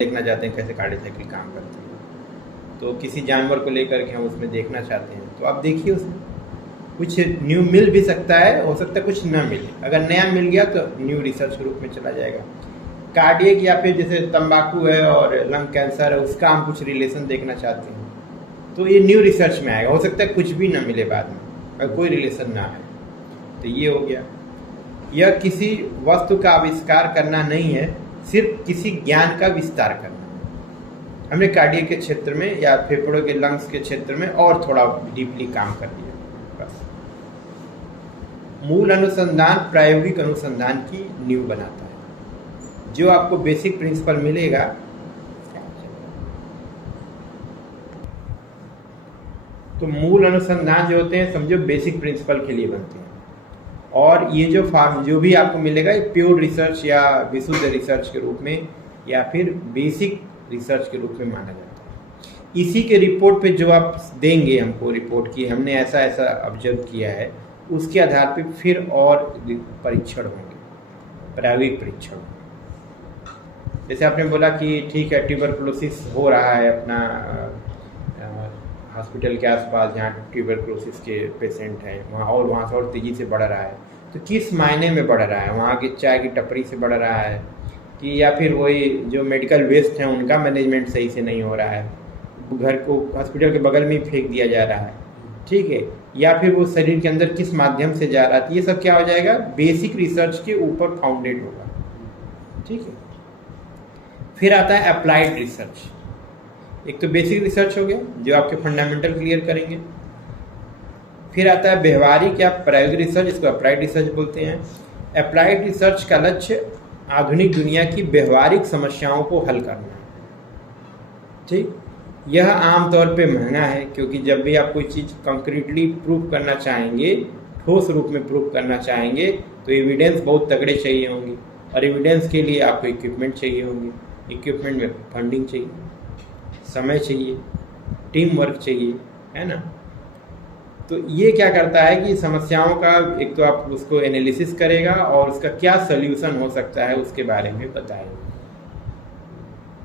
देखना चाहते हैं कैसे कार्डियक काम करते हैं। तो किसी जानवर को लेकर के हम उसमें देखना चाहते हैं, तो आप देखिए उसमें कुछ न्यू मिल भी सकता है, हो सकता है कुछ ना मिले। अगर नया मिल गया तो न्यू रिसर्च के रूप में चला जाएगा। कार्डियक या फिर जैसे तंबाकू है और लंग कैंसर है, उसका हम कुछ रिलेशन देखना चाहते हैं, तो ये न्यू रिसर्च में आएगा। हो सकता है कुछ भी ना मिले बाद में, अगर कोई रिलेशन ना है। तो ये हो गया। यह किसी वस्तु का आविष्कार करना नहीं है, सिर्फ किसी ज्ञान का विस्तार करना है। हमने कार्डियक के क्षेत्र में या फेफड़ों के लंग्स के क्षेत्र में और थोड़ा डीपली काम कर दिया बस। मूल अनुसंधान प्रायोगिक अनुसंधान की नींव बनाता है। जो आपको बेसिक प्रिंसिपल मिलेगा, तो मूल अनुसंधान जो होते हैं समझो बेसिक प्रिंसिपल के लिए बनते हैं, और ये जो भी आपको मिलेगा ये प्योर रिसर्च या विशुद्ध रिसर्च के रूप में या फिर बेसिक रिसर्च के रूप में माना जाता है। इसी के रिपोर्ट पे जो आप देंगे हमको रिपोर्ट की हमने ऐसा ऐसा ऑब्जर्व किया है, उसके आधार पे फिर और परीक्षण होंगे, प्रायोगिक परीक्षण। जैसे आपने बोला कि ठीक है ट्यूबरकुलोसिस हो रहा है अपना हॉस्पिटल के आसपास जहाँ ट्यूबरकुलोसिस के पेशेंट हैं वहाँ, और वहाँ से और तेज़ी से बढ़ रहा है, तो किस मायने में बढ़ रहा है? वहाँ की चाय की टपरी से बढ़ रहा है कि या फिर वही जो मेडिकल वेस्ट हैं उनका मैनेजमेंट सही से नहीं हो रहा है, घर को हॉस्पिटल के बगल में ही फेंक दिया जा रहा है, ठीक है, या फिर वो शरीर के अंदर किस माध्यम से जा रहा है? ये सब क्या हो जाएगा? बेसिक रिसर्च के ऊपर फाउंडेड होगा, ठीक है। फिर आता है अप्लाइड रिसर्च। एक तो बेसिक रिसर्च हो गया जो आपके फंडामेंटल क्लियर करेंगे। फिर आता है व्यवहारिक या प्रायोगिक रिसर्च, इसको अप्लाइड रिसर्च बोलते हैं। अप्लाइड रिसर्च का लक्ष्य आधुनिक दुनिया की व्यवहारिक समस्याओं को हल करना है, ठीक। यह आमतौर पे महंगा है, क्योंकि जब भी आप कोई चीज़ कंक्रीटली प्रूव करना चाहेंगे, ठोस रूप में प्रूव करना चाहेंगे, तो एविडेंस बहुत तगड़े चाहिए होंगे, और एविडेंस के लिए आपको इक्विपमेंट चाहिए होंगे। इक्विपमेंट में फंडिंग चाहिए, समय चाहिए, टीम वर्क चाहिए, है ना। तो ये क्या करता है कि समस्याओं का एक तो आप उसको एनालिसिस करेगा और उसका क्या सल्यूशन हो सकता है उसके बारे में बताएगा,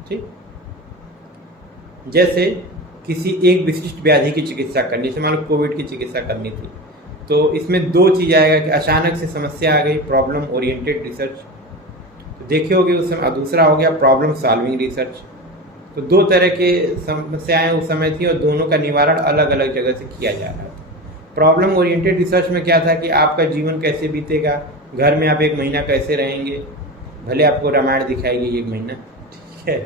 ठीक। जैसे किसी एक विशिष्ट व्याधि की चिकित्सा करनी, जैसे मान लो कोविड की चिकित्सा करनी थी, तो इसमें दो चीज़ आएगा कि अचानक से समस्या आ गई, प्रॉब्लम ओरिएंटेड रिसर्च, तो देखे होगे उस समय। दूसरा हो गया प्रॉब्लम सॉल्विंग रिसर्च। तो दो तरह के समस्याएं उस समय थी और दोनों का निवारण अलग अलग जगह से किया जा रहा था। प्रॉब्लम ओरिएंटेड रिसर्च में क्या था कि आपका जीवन कैसे बीतेगा, घर में आप 1 महीना कैसे रहेंगे, भले आपको रामायण दिखाएगी 1 महीना, ठीक है,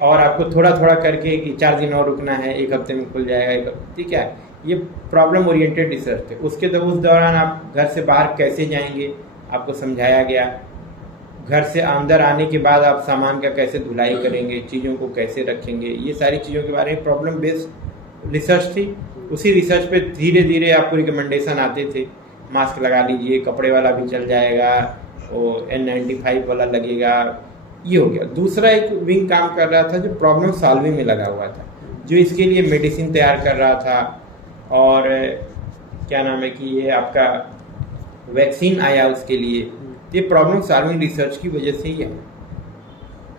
और आपको थोड़ा थोड़ा करके कि 4 दिन और रुकना है, 1 हफ्ते में खुल जाएगा, ठीक है। ये प्रॉब्लम ओरिएंटेड रिसर्च थे। उसके तो उस दौरान आप घर से बाहर कैसे जाएंगे आपको समझाया गया। घर से अंदर आने के बाद आप सामान का कैसे धुलाई करेंगे, चीज़ों को कैसे रखेंगे, ये सारी चीज़ों के बारे में प्रॉब्लम बेस्ड रिसर्च थी। उसी रिसर्च पे धीरे धीरे आपको रिकमेंडेशन आते थे, मास्क लगा लीजिए, कपड़े वाला भी चल जाएगा, और N95 वाला लगेगा, ये हो गया। दूसरा एक विंग काम कर रहा था जो प्रॉब्लम सॉल्विंग में लगा हुआ था, जो इसके लिए मेडिसिन तैयार कर रहा था, और क्या नाम है कि ये आपका वैक्सीन आया उसके लिए। ये प्रॉब्लम सॉल्विंग रिसर्च की वजह से ही है,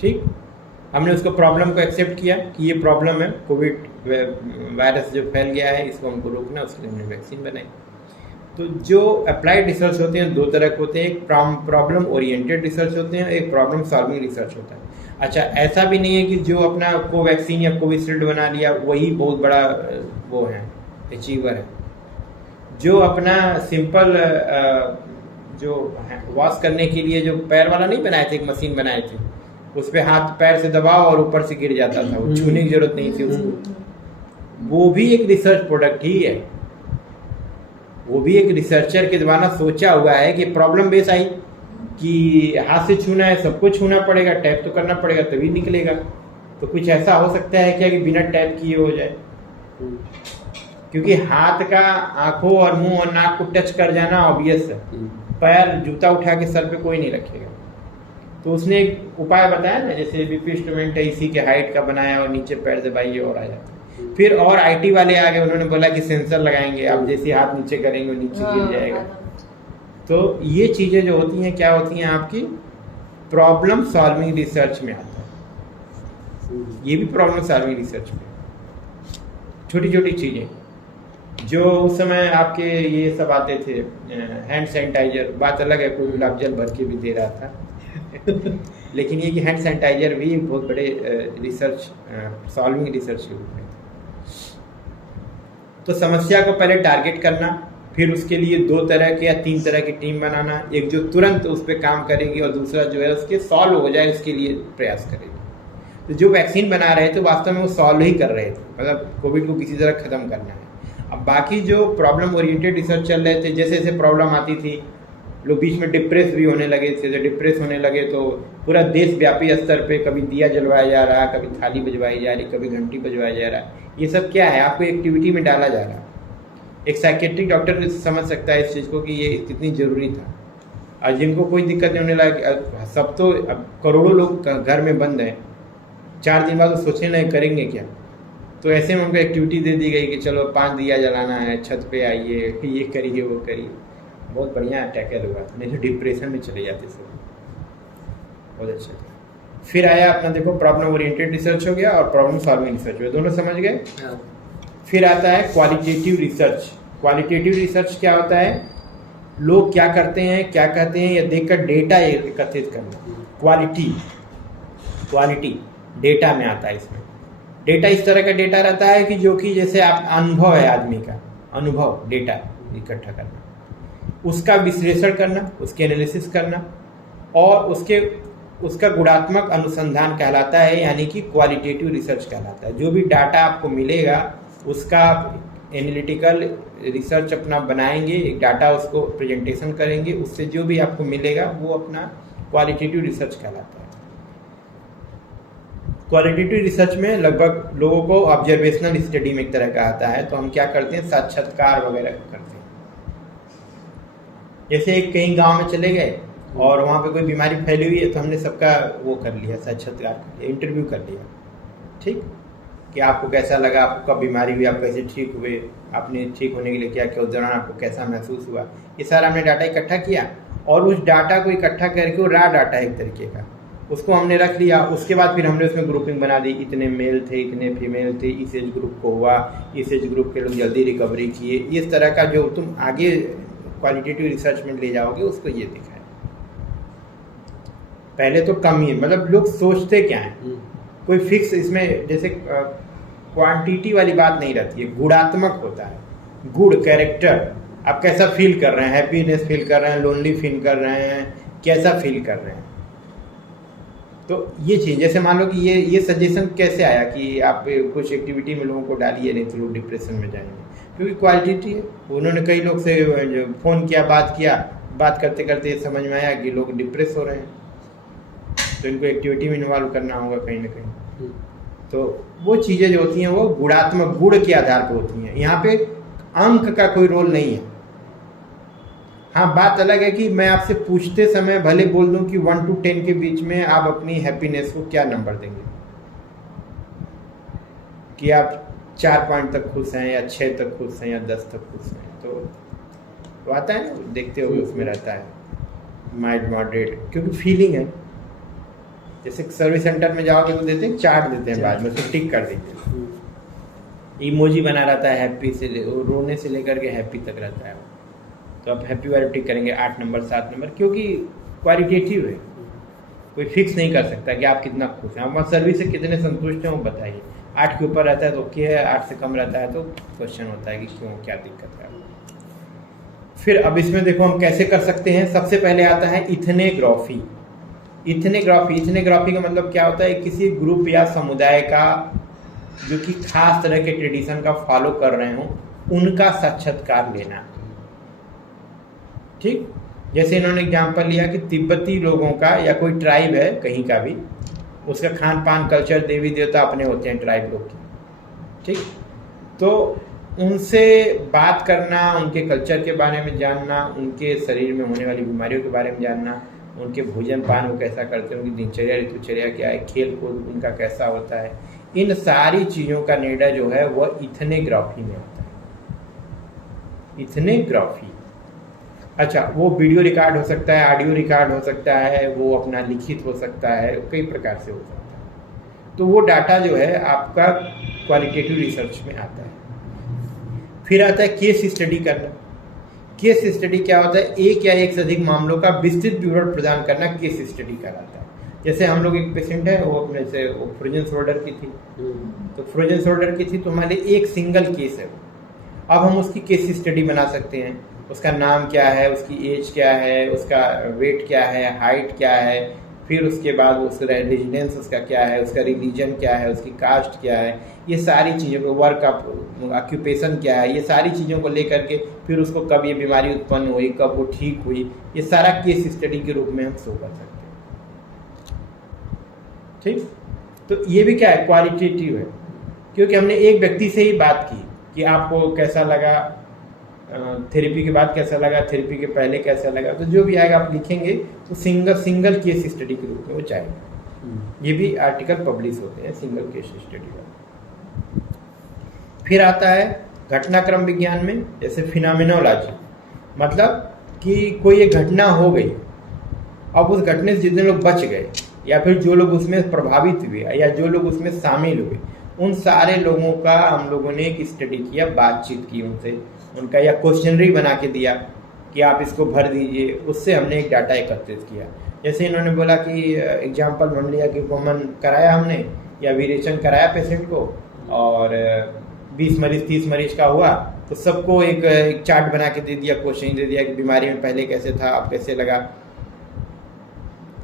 ठीक। हमने उसको प्रॉब्लम को एक्सेप्ट किया कि ये प्रॉब्लम है, कोविड वायरस जो फैल गया है, इसको हमको रोकना, उसके लिए हमने वैक्सीन बनाई। तो जो अप्लाइड रिसर्च होते हैं दो तरह के होते हैं, एक प्रॉब्लम ओरिएंटेड रिसर्च होते हैं, एक प्रॉब्लम सॉल्विंग रिसर्च होता है। अच्छा, ऐसा भी नहीं है कि जो अपना कोवैक्सीन या कोविशील्ड बना लिया वही बहुत बड़ा वो है, अचीवर है। जो अपना सिंपल जो वॉश करने के लिए जो पैर वाला नहीं बनाए थे, एक मशीन बनाए थे, उस पर हाथ पैर से दबाओ और ऊपर से गिर जाता था, वो छूने की जरूरत नहीं थी उसको। वो भी एक रिसर्च प्रोडक्ट ही है, वो भी एक रिसर्चर के द्वारा सोचा हुआ है कि प्रॉब्लम बेस आई कि हाथ से छूना है, सबको छूना पड़ेगा, टैप तो करना पड़ेगा तभी निकलेगा। तो कुछ ऐसा हो सकता है क्या कि बिना टैप किए हो जाए? क्योंकि हाथ का आंखों और मुंह और नाक को टच कर जाना ऑब्वियस है, पैर जूता उठा के सर पे कोई नहीं रखेगा। तो उसने एक उपाय बताया ना, जैसे बीपी इंस्ट्रूमेंट है इसी के हाइट का बनाया और नीचे पैर दबाइए और आ जाता है। फिर और आईटी वाले आ गए, उन्होंने बोला कि सेंसर लगाएंगे, आप जैसे हाथ नीचे करेंगे नीचे गिर जाएगा। तो ये चीज़ें जो होती हैं क्या होती हैं आपकी प्रॉब्लम सॉल्विंग रिसर्च में आता है। ये भी प्रॉब्लम सॉल्विंग रिसर्च में, छोटी छोटी चीज़ें जो उस समय आपके ये सब आते थे, हैंड सैनिटाइजर, बात अलग है, कोई गुलाब जल भर के भी दे रहा था लेकिन ये कि हैंड सैनिटाइजर भी बहुत बड़े रिसर्च सॉल्विंग रिसर्च के रूप में। तो समस्या को पहले टारगेट करना, फिर उसके लिए 2 तरह के या 3 तरह की टीम बनाना, एक जो तुरंत उस पर काम करेगी और दूसरा जो है उसके सॉल्व हो जाए उसके लिए प्रयास करेगी। तो जो वैक्सीन बना रहे थे वास्तव में वो सॉल्व ही कर रहे थे, मतलब कोविड को किसी तरह खत्म करना है। अब बाकी जो प्रॉब्लम ओरिएंटेड रिसर्च चल रहे थे, जैसे जैसे प्रॉब्लम आती थी लोग बीच में डिप्रेस भी होने लगे थे, जब डिप्रेस होने लगे तो पूरा देशव्यापी स्तर पे कभी दिया जलवाया जा रहा, कभी थाली बजवाई जा रही, कभी घंटी बजवाया जा रहा। ये सब क्या है, आपको एक्टिविटी में डाला जा रहा। एक साइकेट्रिक डॉक्टर समझ सकता है इस चीज़ को कि ये कितनी ज़रूरी था। और जिनको कोई दिक्कत नहीं होने लगा, सब तो अब करोड़ों लोग घर में बंद हैं, 4 दिन बाद वो सोचे नहीं करेंगे क्या, तो ऐसे में उनको एक्टिविटी दे दी गई कि चलो 5 दिया जलाना है, छत पे आइए, ये करिए वो करिए। बहुत बढ़िया टैकल हुआ, नहीं तो डिप्रेशन में चले जाते सब। बहुत अच्छा था। फिर आया अपना देखो प्रॉब्लम ओरिएंटेड रिसर्च हो गया और प्रॉब्लम सॉल्विंग रिसर्च हो गया, दोनों समझ गए। फिर आता है क्वालिटेटिव रिसर्च। क्वालिटेटिव रिसर्च क्या होता है, लोग क्या करते हैं क्या कहते हैं यह देखकर डेटा एकत्रित करना। क्वालिटी डेटा में आता है। इसमें डेटा इस तरह का डेटा रहता है कि जो कि जैसे आप अनुभव है आदमी का, अनुभव डेटा इकट्ठा करना, उसका विश्लेषण करना, उसके एनालिसिस करना और उसका गुणात्मक अनुसंधान कहलाता है, यानी कि क्वालिटेटिव रिसर्च कहलाता है। जो भी डाटा आपको मिलेगा उसका एनालिटिकल रिसर्च अपना बनाएंगे, एक डाटा उसको प्रेजेंटेशन करेंगे, उससे जो भी आपको मिलेगा वो अपना क्वालिटेटिव रिसर्च कहलाता है। क्वालिटेटिव रिसर्च में लगभग लोगों को ऑब्जर्वेशनल स्टडी में एक तरह का आता है। तो हम क्या करते हैं, साक्षात्कार वगैरह करते हैं। जैसे कहीं गांव में चले गए और वहाँ पे कोई बीमारी फैली हुई है तो हमने सबका वो कर लिया, साक्षात्कार, इंटरव्यू कर लिया, ठीक, कि आपको कैसा लगा, आपको कब बीमारी हुई, आप कैसे ठीक हुए, आपने ठीक होने के लिए क्या किया, उस दौरान आपको कैसा महसूस हुआ, ये सारा हमने डाटा इकट्ठा किया। और उस डाटा को इकट्ठा करके, वो रॉ डाटा एक तरीके का, उसको हमने रख लिया। उसके बाद फिर हमने उसमें ग्रुपिंग बना दी, इतने मेल थे, इतने फीमेल थे, इस एज ग्रुप को हुआ, इस एज ग्रुप के लोग जल्दी रिकवरी किए। इस तरह का जो तुम आगे क्वालिटेटिव रिसर्च में ले जाओगे उसको ये दिखाए। पहले तो कम ही, मतलब लोग सोचते क्या है, कोई फिक्स इसमें जैसे क्वांटिटी वाली बात नहीं रहती है, गुणात्मक होता है। गुड कैरेक्टर, आप कैसा फील कर रहे हैं, हैप्पीनेस फील कर रहे हैं, लोनली फील कर रहे हैं, कैसा फील कर रहे हैं। तो ये चीज़, जैसे मान लो कि ये सजेशन कैसे आया कि आप कुछ एक्टिविटी में लोगों को डालिए, नहीं तो लोग डिप्रेशन में जाएंगे, क्योंकि क्वालिटी है। उन्होंने कई लोग से फ़ोन किया, बात करते करते ये समझ में आया कि लोग डिप्रेस हो रहे हैं, तो इनको एक्टिविटी में इन्वॉल्व करना होगा कहीं ना कहीं। तो वो चीज़ें जो होती हैं वो गुणात्मक, गुण के आधार पर होती हैं। यहाँ पे अंक का कोई रोल नहीं है। हाँ, बात अलग है कि मैं आपसे पूछते समय भले बोल दूं कि 1 to 10 के बीच में आप अपनी हैप्पीनेस को क्या नंबर देंगे, कि आप 4 पॉइंट तक खुश हैं या 6 तक खुश हैं या 10 तक खुश हैं। तो आता है ना, देखते हुए उसमें रहता है माइल्ड, मॉडरेट, क्योंकि फीलिंग है। जैसे सर्विस सेंटर में जाओगे तो देते हैं, चार्ट देते हैं, बाद में तो टिक कर देते हैं, इमोजी बना रहता है, हैप्पी से रोने से लेकर के हैप्पी तक रहता है। तो आप हैप्पी वाले टिक करेंगे 8 नंबर 7 नंबर, क्योंकि क्वालिटेटिव है, कोई फिक्स नहीं कर सकता कि आप कितना खुश हैं, आप सर्विस से कितने संतुष्ट हैं वो बताइए। 8 के ऊपर रहता है तो ओके है, 8 से कम रहता है तो क्वेश्चन होता है कि क्यों, क्या दिक्कत है। फिर अब इसमें देखो हम कैसे कर सकते हैं। सबसे पहले आता है इथनेग्राफी। इथनेग्राफी का मतलब क्या होता है, किसी ग्रुप या समुदाय का जो कि खास तरह के ट्रेडिशन का फॉलो कर रहे हो, उनका साक्षात्कार लेना, ठीक। जैसे इन्होंने एग्जाम्पल लिया कि तिब्बती लोगों का या कोई ट्राइब है कहीं का भी, उसका खान पान, कल्चर, देवी देवता अपने होते हैं ट्राइब लोग के, ठीक। तो उनसे बात करना, उनके कल्चर के बारे में जानना, उनके शरीर में होने वाली बीमारियों के बारे में जानना, उनके भोजन पान वो कैसा करते हैं, उनकी दिनचर्या ऋतुचर्या क्या है, खेल कूद उनका कैसा होता है, इन सारी चीज़ों का निर्णय जो है वह इथनेग्राफी में होता है। इथनेग्राफी, अच्छा, वो वीडियो रिकॉर्ड हो सकता है, ऑडियो रिकॉर्ड हो सकता है, वो अपना लिखित हो सकता है, कई प्रकार से हो सकता है। तो वो डाटा जो है आपका क्वालिटेटिव रिसर्च में आता है। फिर आता है केस स्टडी करना। केस स्टडी क्या होता है? एक या एक से अधिक मामलों का विस्तृत विवरण प्रदान करना केस स्टडी कहलाता है। जैसे हम लोग एक पेशेंट है, वो अपने से वो फ्रोजन शोल्डर की थी, तो फ्रोजन शोल्डर की थी तो हमारे एक सिंगल केस है। अब हम उसकी केस स्टडी बना सकते हैं। उसका नाम क्या है, उसकी एज क्या है, उसका वेट क्या है, हाइट क्या है, फिर उसके बाद उसका रेजिडेंस उसका क्या है, उसका रिलीजन क्या है, उसकी कास्ट क्या है, ये सारी चीज़ों को, वर्क ऑक्यूपेशन क्या है, ये सारी चीज़ों को लेकर के फिर उसको कब ये बीमारी उत्पन्न हुई, कब वो ठीक हुई, ये सारा केस स्टडी के रूप में हम शो कर सकते हैं। ठीक, तो ये भी क्या है? क्वालिटेटिव है, क्योंकि हमने एक व्यक्ति से ही बात की कि आपको कैसा लगा, थेरेपी के बाद कैसा लगा, थेरेपी के पहले कैसा लगा, तो जो भी आएगा आप लिखेंगे तो सिंगल केस स्टडी के रूप में वो जाएगा। ये भी आर्टिकल पब्लिश होते हैं सिंगल केस स्टडी का। फिर आता है घटनाक्रम विज्ञान में, जैसे फिनोमेनोलॉजी, मतलब कि कोई एक घटना हो गई, अब उस घटने से जितने लोग बच गए या फिर जो लोग उसमें प्रभावित हुए या जो लोग उसमें शामिल हुए, उन सारे लोगों का हम लोगों ने एक स्टडी किया, बातचीत की उनसे, उनका या क्वेश्चनरी बना के दिया कि आप इसको भर दीजिए, उससे हमने एक डाटा एकत्रित किया। जैसे इन्होंने बोला कि एग्जाम्पल मान लिया कि वोमन कराया हमने या विरेचन कराया पेशेंट को, और 20 मरीज 30 मरीज का हुआ, तो सबको एक चार्ट बना के दे दिया, क्वेश्चन दे दिया कि बीमारी में पहले कैसे था, अब कैसे लगा,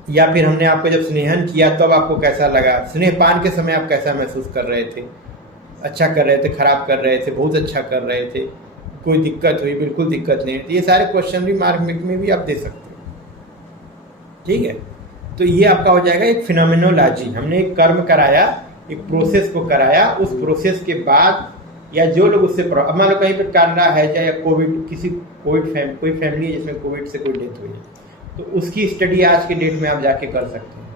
या फिर हमने आपको जब स्नेहन किया तब आपको कैसा लगा, स्नेहपान के समय आप कैसा महसूस कर रहे थे, अच्छा कर रहे थे, खराब कर रहे थे, बहुत अच्छा कर रहे थे, कोई दिक्कत हुई, बिल्कुल दिक्कत नहीं थी, ये सारे क्वेश्चन भी मार्क में भी आप दे सकते हो। ठीक है, तो ये आपका हो जाएगा एक फिनोमेनोलॉजी। हमने एक कर्म कराया, एक प्रोसेस को कराया, उस प्रोसेस के बाद या जो लोग उससे, अब मान लो कहीं पर कारणा है, चाहे कोविड, कोई फैमिली है जिसमें कोविड से कोई डेथ हुई है, तो उसकी स्टडी आज के डेट में आप जाके कर सकते हैं।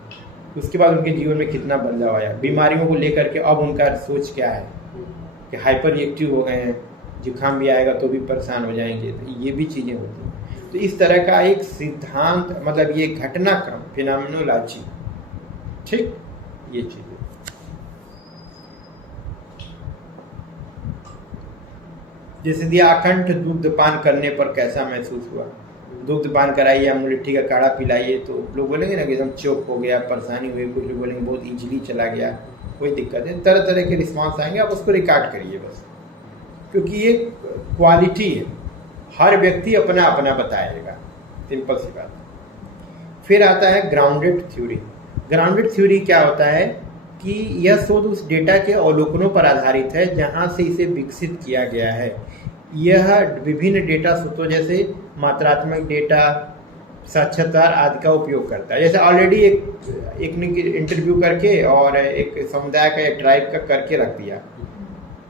उसके बाद उनके जीवन में कितना बदलाव आया, बीमारियों को लेकर के अब उनका सोच क्या है, कि हाइपर रिएक्टिव हो गए हैं, जुकाम भी आएगा तो भी परेशान हो जाएंगे, तो ये भी चीज़ें होती हैं। तो इस तरह का एक सिद्धांत, मतलब ये घटनाक्रम, फिनोमेनोलॉजी। ठीक, ये चीज़ें। जैसे दिया अखंड दुग्धपान करने पर कैसा महसूस हुआ, दुग्धपान कराइए या मुलट्ठी का काढ़ा पिलाइए, तो लोग बोलेंगे ना कि एकदम चोक हो गया, परेशानी हुई, कुछ लोग बोलेंगे बहुत इजीली चला गया, कोई दिक्कत है, तरह तरह के रिस्पॉन्स आएंगे, आप उसको रिकॉर्ड करिए बस, क्योंकि ये क्वालिटी है, हर व्यक्ति अपना अपना बताएगा, सिंपल सी बात। फिर आता है ग्राउंडेड थ्योरी। ग्राउंडेड थ्योरी क्या होता है कि यह शोध उस डेटा के अवलोकनों पर आधारित है जहां से इसे विकसित किया गया है। यह विभिन्न डेटा स्रोतों जैसे मात्रात्मक डेटा, साक्षात्कार आदि का उपयोग करता है। जैसे ऑलरेडी एक ने इंटरव्यू करके और एक समुदाय का, एक ट्राइब का करके रख दिया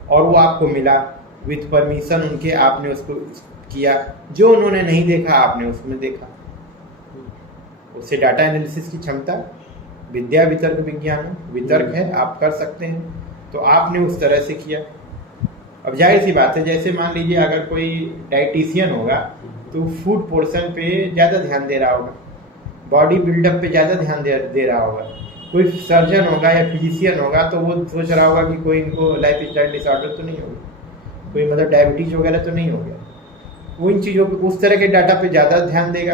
और वो आपको मिला विथ परमिशन उनके, आपने उसको किया, जो उन्होंने नहीं देखा आपने उसमें देखा। उससे डाटा एनालिसिस की क्षमता, विद्या वितर्क विज्ञान, वितर्क है, आप कर सकते हैं, तो आपने उस तरह से किया। अब जाहिर सी बात है, जैसे मान लीजिए अगर कोई डाइटिशियन होगा तो फूड पोर्शन पे ज़्यादा ध्यान दे रहा होगा, बॉडी बिल्डअप पे ज़्यादा ध्यान दे रहा होगा। कोई सर्जन होगा या फिजिशियन होगा तो वो सोच रहा होगा कि कोई इनको लाइफ स्टाइल डिसऑर्डर तो नहीं होगा, कोई मतलब डायबिटीज वगैरह तो नहीं हो गया, वो इन चीज़ों पे, उस तरह के डाटा पे ज़्यादा ध्यान देगा।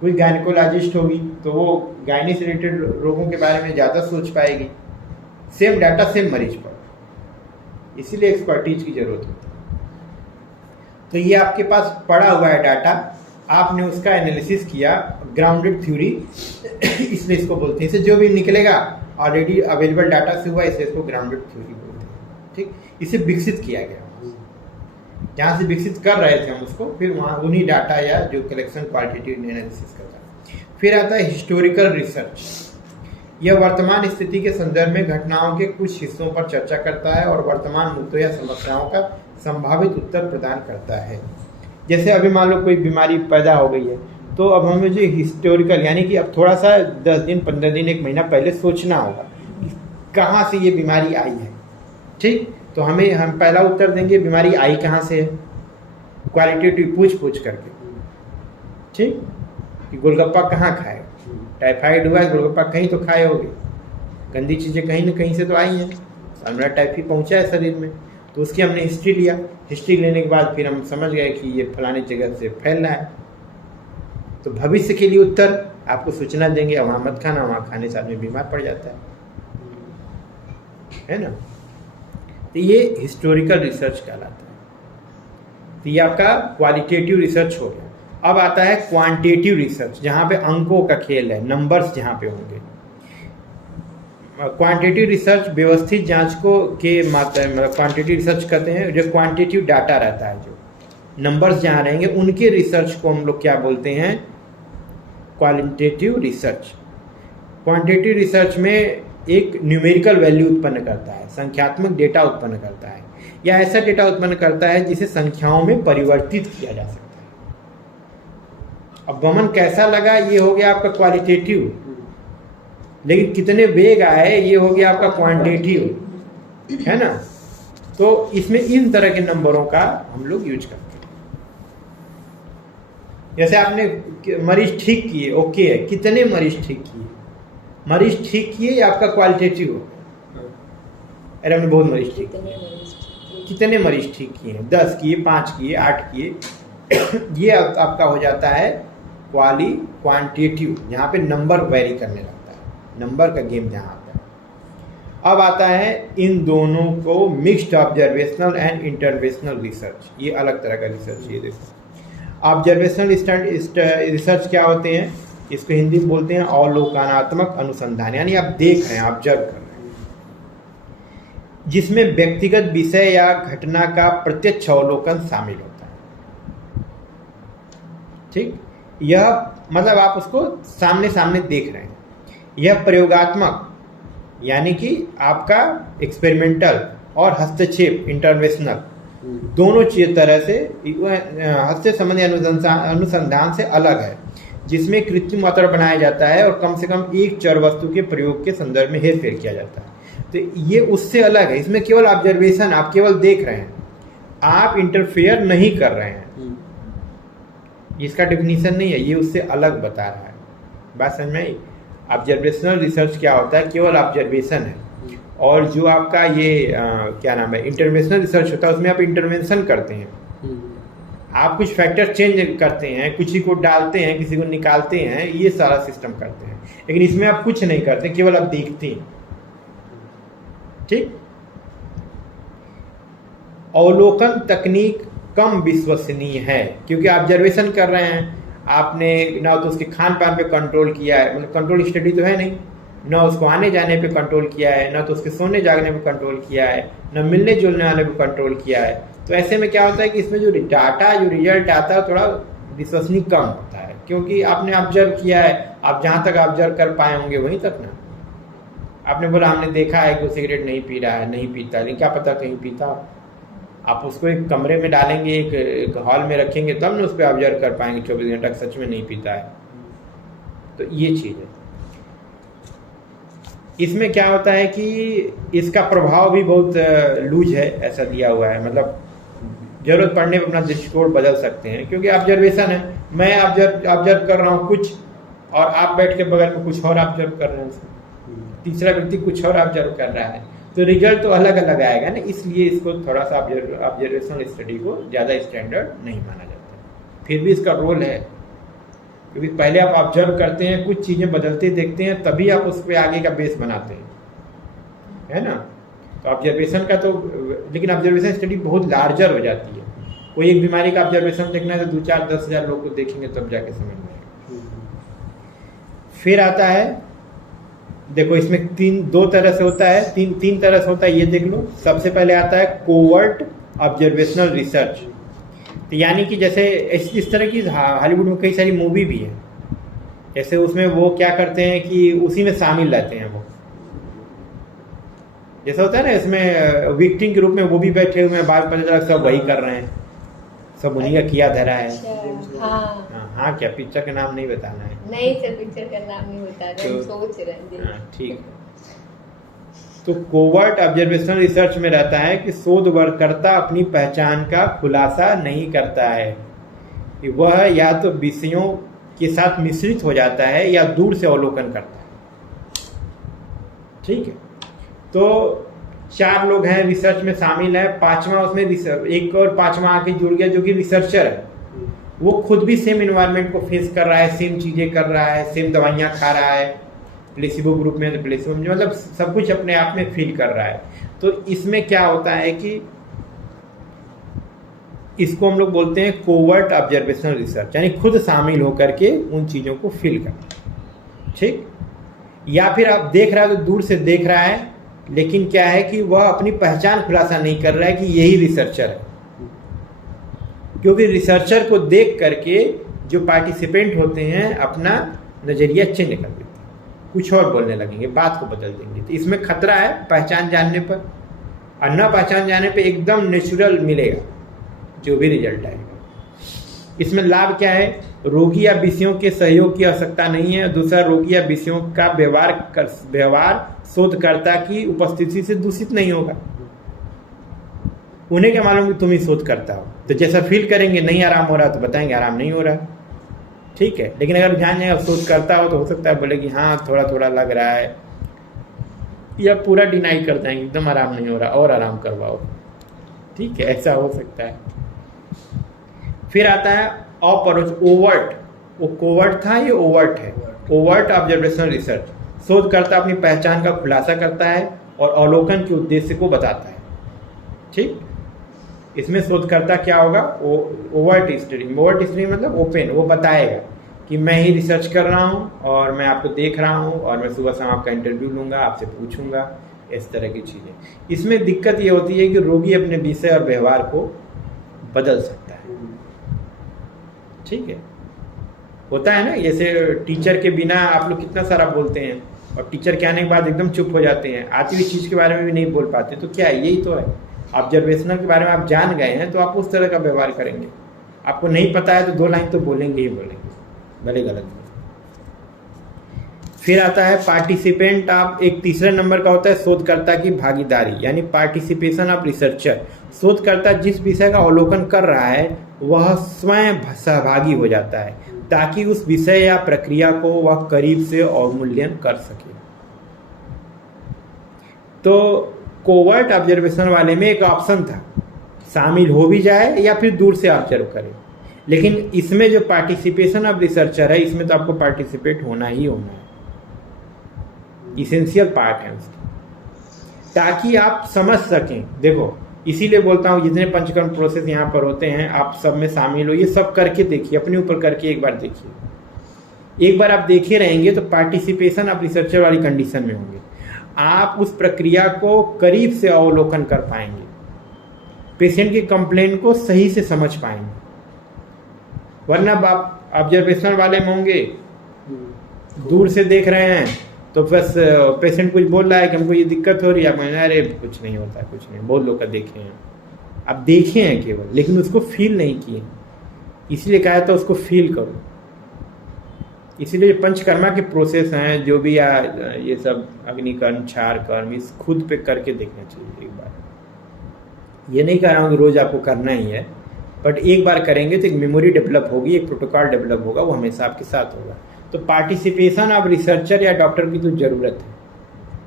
कोई गायनिकोलॉजिस्ट होगी तो वो गायनी से रिलेटेड रोगों के बारे में ज़्यादा सोच पाएगी। सेम डाटा सेम मरीज पर, इसीलिए एक्सपर्टीज की जरूरत होती है। तो ये आपके पास पड़ा हुआ है डाटा, आपने उसका एनालिसिस किया, ग्राउंडेड थ्योरी इसलिए इसको बोलते हैं। इससे जो भी निकलेगा ऑलरेडी अवेलेबल डाटा से हुआ, इसलिए इसको ग्राउंडेड थ्योरी बोलते हैं। ठीक, इसे विकसित किया गया, जहाँ से विकसित कर रहे थे हम उसको, फिर वहाँ उन्हीं डाटा या जो कलेक्शन क्वालिटेटिव एनालिसिस करता है। फिर आता है हिस्टोरिकल रिसर्च। यह वर्तमान स्थिति के संदर्भ में घटनाओं के कुछ हिस्सों पर चर्चा करता है और वर्तमान मुद्दों या समस्याओं का संभावित उत्तर प्रदान करता है। जैसे अभी मान लो कोई बीमारी पैदा हो गई है, तो अब हमें जो हिस्टोरिकल, यानी कि अब थोड़ा सा 10 दिन 15 दिन 1 महीना पहले सोचना होगा कि कहाँ से ये बीमारी आई है। ठीक, तो हम पहला उत्तर देंगे बीमारी आई कहाँ से है, क्वालिटेटिव पूछ करके। ठीक, कि गोलगप्पा कहाँ खाए, टाइफाइड हुआ है, गोलगप्पा कहीं तो खाए होगे, गंदी चीज़ें कहीं ना कहीं से तो आई हैं, साल्मोनेला टाइफी पहुंचा है शरीर में, तो उसकी हमने हिस्ट्री लिया। हिस्ट्री लेने के बाद फिर हम समझ गए कि ये फलाने जगह से फैल रहा है। तो भविष्य के लिए उत्तर आपको सूचना देंगे, वहाँ मत खाना, वहाँ खाने से आदमी बीमार पड़ जाता है ना। तो ये हिस्टोरिकल रिसर्च कहलाता है। तो ये आपका क्वालिटेटिव रिसर्च हो गया। अब आता है क्वांटिटेटिव रिसर्च, जहाँ पे अंकों का खेल है, नंबर्स जहाँ पे होंगे। क्वांटिटेटिव रिसर्च व्यवस्थित जांच को के मात्रा, मतलब क्वांटिटेटिव रिसर्च कहते हैं जो क्वांटिटेटिव डाटा रहता है, जो नंबर्स जहाँ रहेंगे उनके रिसर्च को हम लोग क्या बोलते हैं, क्वालिटेटिव रिसर्च। क्वांटिटेटिव रिसर्च में एक न्यूमेरिकल वैल्यू उत्पन्न करता है, संख्यात्मक डेटा उत्पन्न करता है, या ऐसा डेटा उत्पन्न करता है जिसे संख्याओं में परिवर्तित किया जा सकता है। अब वमन कैसा लगा, ये हो गया आपका क्वालिटेटिव, लेकिन कितने वेग आए ये हो गया आपका क्वांटिटेटिव, है ना। तो इसमें इन तरह के नंबरों का हम लोग यूज करते हैं। जैसे आपने मरीज ठीक किए, ओके है, कितने मरीज ठीक किए, मरीज ठीक किए ये आपका क्वालिटेटिव हो। अरे हमने बहुत मरीज ठीक किए, कितने मरीज ठीक किए हैं, 10 किए, 5 किए, 8 किए ये आपका हो जाता है क्वांटिटेटिव, जहाँ पे नंबर वेरी करने लगता है, नंबर का गेम जहाँ आता है। अब आता है इन दोनों को मिक्स्ड ऑब्जर्वेशनल एंड इंटरवेशनल रिसर्च, ये अलग तरह का रिसर्च। ये देखो ऑब्जर्वेशनल रिसर्च क्या होते हैं, इसको हिंदी में बोलते हैं अवलोकनात्मक अनुसंधान, यानी आप देख रहे हैं, ऑब्जर्व कर रहे हैं, जिसमें व्यक्तिगत विषय या घटना का प्रत्यक्ष अवलोकन शामिल होता है। ठीक, यह मतलब आप उसको सामने सामने देख रहे हैं। यह प्रयोगात्मक यानी कि आपका एक्सपेरिमेंटल और हस्तक्षेप इंटरवेशनल दोनों तरह से हस्त संबंधी अनुसंधान से अलग है, जिसमें कृत्रिम वातावरण बनाया जाता है और कम से कम एक चर वस्तु के प्रयोग के संदर्भ में हेरफेर किया जाता है। तो ये उससे अलग है, इसमें केवल ऑब्जर्वेशन, आप केवल देख रहे हैं, आप इंटरफेयर नहीं कर रहे हैं, इसका डेफिनेशन नहीं है, ये उससे अलग बता रहा है। बात समझ में आई। ऑब्जर्वेशनल रिसर्च क्या होता है, केवल ऑब्जर्वेशन है, और जो आपका ये क्या नाम है इंटरवेंशनल रिसर्च होता है, उसमें आप इंटरवेंशन करते हैं, आप कुछ फैक्टर चेंज करते हैं, किसी को डालते हैं, किसी को निकालते हैं, ये सारा सिस्टम करते हैं। लेकिन इसमें आप कुछ नहीं करते, केवल आप देखते हैं। ठीक, अवलोकन तकनीक कम विश्वसनीय है, क्योंकि ऑब्जर्वेशन कर रहे हैं आपने, ना तो उसके खान पान पे कंट्रोल किया है, मतलब कंट्रोल स्टडी तो है नहीं, ना उसको आने जाने पे कंट्रोल किया है, ना तो उसके सोने जागने पे कंट्रोल किया है, ना मिलने जुलने वाले पे कंट्रोल किया है। तो ऐसे में क्या होता है कि इसमें जो डाटा, जो रिजल्ट आता है थोड़ा विश्वसनीय कम होता है, क्योंकि आपने ऑब्जर्व किया है, आप जहाँ तक ऑब्जर्व कर पाए होंगे वहीं तक ना। आपने बोला हमने देखा है कि वो सिगरेट नहीं पी रहा है, नहीं पीता, लेकिन क्या पता कहीं पीता। आप उसको एक कमरे में डालेंगे, एक हॉल में रखेंगे, तब ना उस पर ऑब्जर्व कर पाएंगे 24 घंटा सच में नहीं पीता है। तो ये चीज़ है। इसमें क्या होता है कि इसका प्रभाव भी बहुत लूज है, ऐसा दिया हुआ है, मतलब जरूरत पड़ने पर अपना दृष्टिकोण बदल सकते हैं, क्योंकि ऑब्जर्वेशन है, मैं ऑब्जर्व कर रहा हूँ कुछ, और आप बैठ के बगल में कुछ और ऑब्जर्व कर रहे हैं, तीसरा व्यक्ति कुछ और ऑब्जर्व कर रहा है, तो रिजल्ट तो अलग अलग आएगा ना। इसलिए इसको थोड़ा सा ऑब्जर्वेशनल स्टडी को ज़्यादा स्टैंडर्ड नहीं माना जाता। फिर भी इसका रोल है, क्योंकि पहले आप ऑब्जर्व करते हैं, कुछ चीज़ें बदलते देखते हैं, तभी आप उस पर आगे का बेस बनाते हैं, है ना। तो ऑब्जर्वेशन का तो, लेकिन ऑब्जर्वेशन स्टडी बहुत लार्जर हो जाती है। कोई एक बीमारी का ऑब्जर्वेशन देखना है तो 2-4-10,000 लोग को देखेंगे तब जाके समझ में आएगा। फिर आता है, देखो इसमें दो तरह से होता है, तीन तरह से होता है, ये देख लो। सबसे पहले आता है कोवर्ट ऑब्जर्वेशनल रिसर्च, तो यानी कि जैसे इस तरह की हॉलीवुड में कई सारी मूवी भी है, जैसे उसमें वो क्या करते हैं कि उसी में शामिल रहते हैं वो, जैसा होता है ना इसमें विक्टिम के रूप में वो भी बैठे हुए हैं, बाल पता सब वही कर रहे हैं, सब उन्हीं का किया धरा है। हाँ क्या पिक्चर का नाम नहीं बताना है? नहीं सर, पिक्चर का नाम नहीं बता रहे, हम सोच रहे हैं। ठीक है। तो कोवर्ट ऑब्जर्वेशनल रिसर्च में रहता है कि शोधकर्ता अपनी पहचान का खुलासा नहीं करता है, कि वह या तो विषयों के साथ मिश्रित हो जाता है या दूर से अवलोकन करता है। ठीक है, तो 4 लोग हैं रिसर्च में शामिल है, 5वां उसमें एक और 5वां आके जुड़ गया जो कि रिसर्चर है। वो खुद भी सेम इन्वायरमेंट को फेस कर रहा है, सेम चीज़ें कर रहा है, सेम दवाइयाँ खा रहा है, प्लेसिबो ग्रुप में, प्लेसिबो में मतलब सब कुछ अपने आप में फील कर रहा है। तो इसमें क्या होता है कि इसको हम लोग बोलते हैं कोवर्ट ऑब्जर्वेशनल रिसर्च, यानी खुद शामिल होकर के उन चीज़ों को फील करना, ठीक। या फिर आप देख रहा है तो दूर से देख रहा है, लेकिन क्या है कि वह अपनी पहचान खुलासा नहीं कर रहा है कि यही रिसर्चर है, क्योंकि रिसर्चर को देख करके जो पार्टिसिपेंट होते हैं अपना नज़रिया चेंज कर देते हैं, कुछ और बोलने लगेंगे, बात को बदल देंगे। तो इसमें खतरा है पहचान जानने पर, और न पहचान जाने पर एकदम नेचुरल मिलेगा जो भी रिजल्ट आएगा। इसमें लाभ क्या है, रोगी या विषयों के सहयोग की आवश्यकता नहीं है। दूसरा, रोगी या विषयों का व्यवहार शोधकर्ता की उपस्थिति से दूषित नहीं होगा। उन्हें क्या मालूम कि तुम ही शोध करता हो, तो जैसा फील करेंगे नहीं आराम हो रहा तो बताएंगे आराम नहीं हो रहा, ठीक है। लेकिन अगर जान जाएगा शोध करता हो तो हो सकता है बोले कि हाँ थोड़ा थोड़ा लग रहा है, या पूरा डिनाई कर देंगे एकदम आराम नहीं हो रहा और आराम करवाओ, ठीक है, ऐसा हो सकता है। फिर आता है अपरोक्ष, ओवर्ट, वो कोवर्ट था, ये ओवर्ट है। ओवर्ट ऑब्जर्वेशनल रिसर्च, शोधकर्ता अपनी पहचान का खुलासा करता है और अवलोकन के उद्देश्य को बताता है, ठीक। इसमें शोधकर्ता क्या होगा, ओवर्ट स्टडी, ओवर्ट स्टडी मतलब ओपन, वो बताएगा कि मैं ही रिसर्च कर रहा हूँ और मैं आपको देख रहा हूँ और मैं सुबह शाम आपका इंटरव्यू लूँगा, आपसे पूछूंगा, इस तरह की चीज़ें। इसमें दिक्कत ये होती है कि रोगी अपने विषय और व्यवहार को बदल सकता है, ठीक है। होता है ना, जैसे टीचर के बिना आप लोग कितना सारा बोलते हैं और टीचर के आने के बाद एकदम चुप हो जाते हैं, आती हुई चीज़ के बारे में भी नहीं बोल पाते, तो क्या है, यही तो है। ऑब्जर्वेशनल के बारे में आप जान गए हैं तो आप उस तरह का व्यवहार करेंगे, आपको नहीं पता है तो 2 लाइन तो बोलेंगे ही बोलेंगे, भले गलत हो। फिर आता है पार्टिसिपेंट ऑफ, एक तीसरे नंबर का होता है शोधकर्ता की भागीदारी, यानी पार्टिसिपेशन ऑफ रिसर्चर। शोधकर्ता जिस विषय का अवलोकन कर रहा है वह स्वयं सहभागी हो जाता है ताकि उस विषय या प्रक्रिया को वह करीब से अवमूल्यन कर सके। तो कोवर्ट ऑब्जर्वेशन वाले में एक ऑप्शन था, शामिल हो भी जाए या फिर दूर से ऑब्जर्व करे, लेकिन इसमें जो पार्टिसिपेशन ऑफ रिसर्चर है, इसमें तो आपको पार्टिसिपेट होना ही होना है, इसेंशियल पार्ट है उसकी, ताकि आप समझ सकें। देखो, इसीलिए बोलता हूँ जितने पंचकर्म प्रोसेस यहाँ पर होते हैं आप सब में शामिल हो, ये सब करके देखिए, अपने ऊपर करके एक बार देखिए। एक बार आप देखे रहेंगे तो पार्टिसिपेशन आप रिसर्चर वाली कंडीशन में होंगे, आप उस प्रक्रिया को करीब से अवलोकन कर पाएंगे, पेशेंट की कंप्लेंट को सही से समझ पाएंगे। वरना आप ऑब्जर्वेशनल वाले में होंगे, दूर से देख रहे हैं तो बस पेशेंट कुछ बोल रहा है कि हमको ये दिक्कत हो रही है, आप कहना अरे कुछ नहीं होता, कुछ नहीं, बहुत लोग का देखे हैं, आप देखे हैं केवल, लेकिन उसको फील नहीं किए, इसलिए कहा था उसको फील करो। इसीलिए पंचकर्मा के प्रोसेस हैं जो भी ये सब अग्निकर्म, क्षार कर्म, इस खुद पे करके देखना चाहिए एक बार। ये नहीं कह रहा हूँ कि रोज आपको करना ही है, बट एक बार करेंगे तो एक मेमोरी डेवलप होगी, एक प्रोटोकॉल डेवलप होगा, वो हमेशा आपके साथ होगा। तो पार्टिसिपेशन ऑफ रिसर्चर या डॉक्टर की तो ज़रूरत है,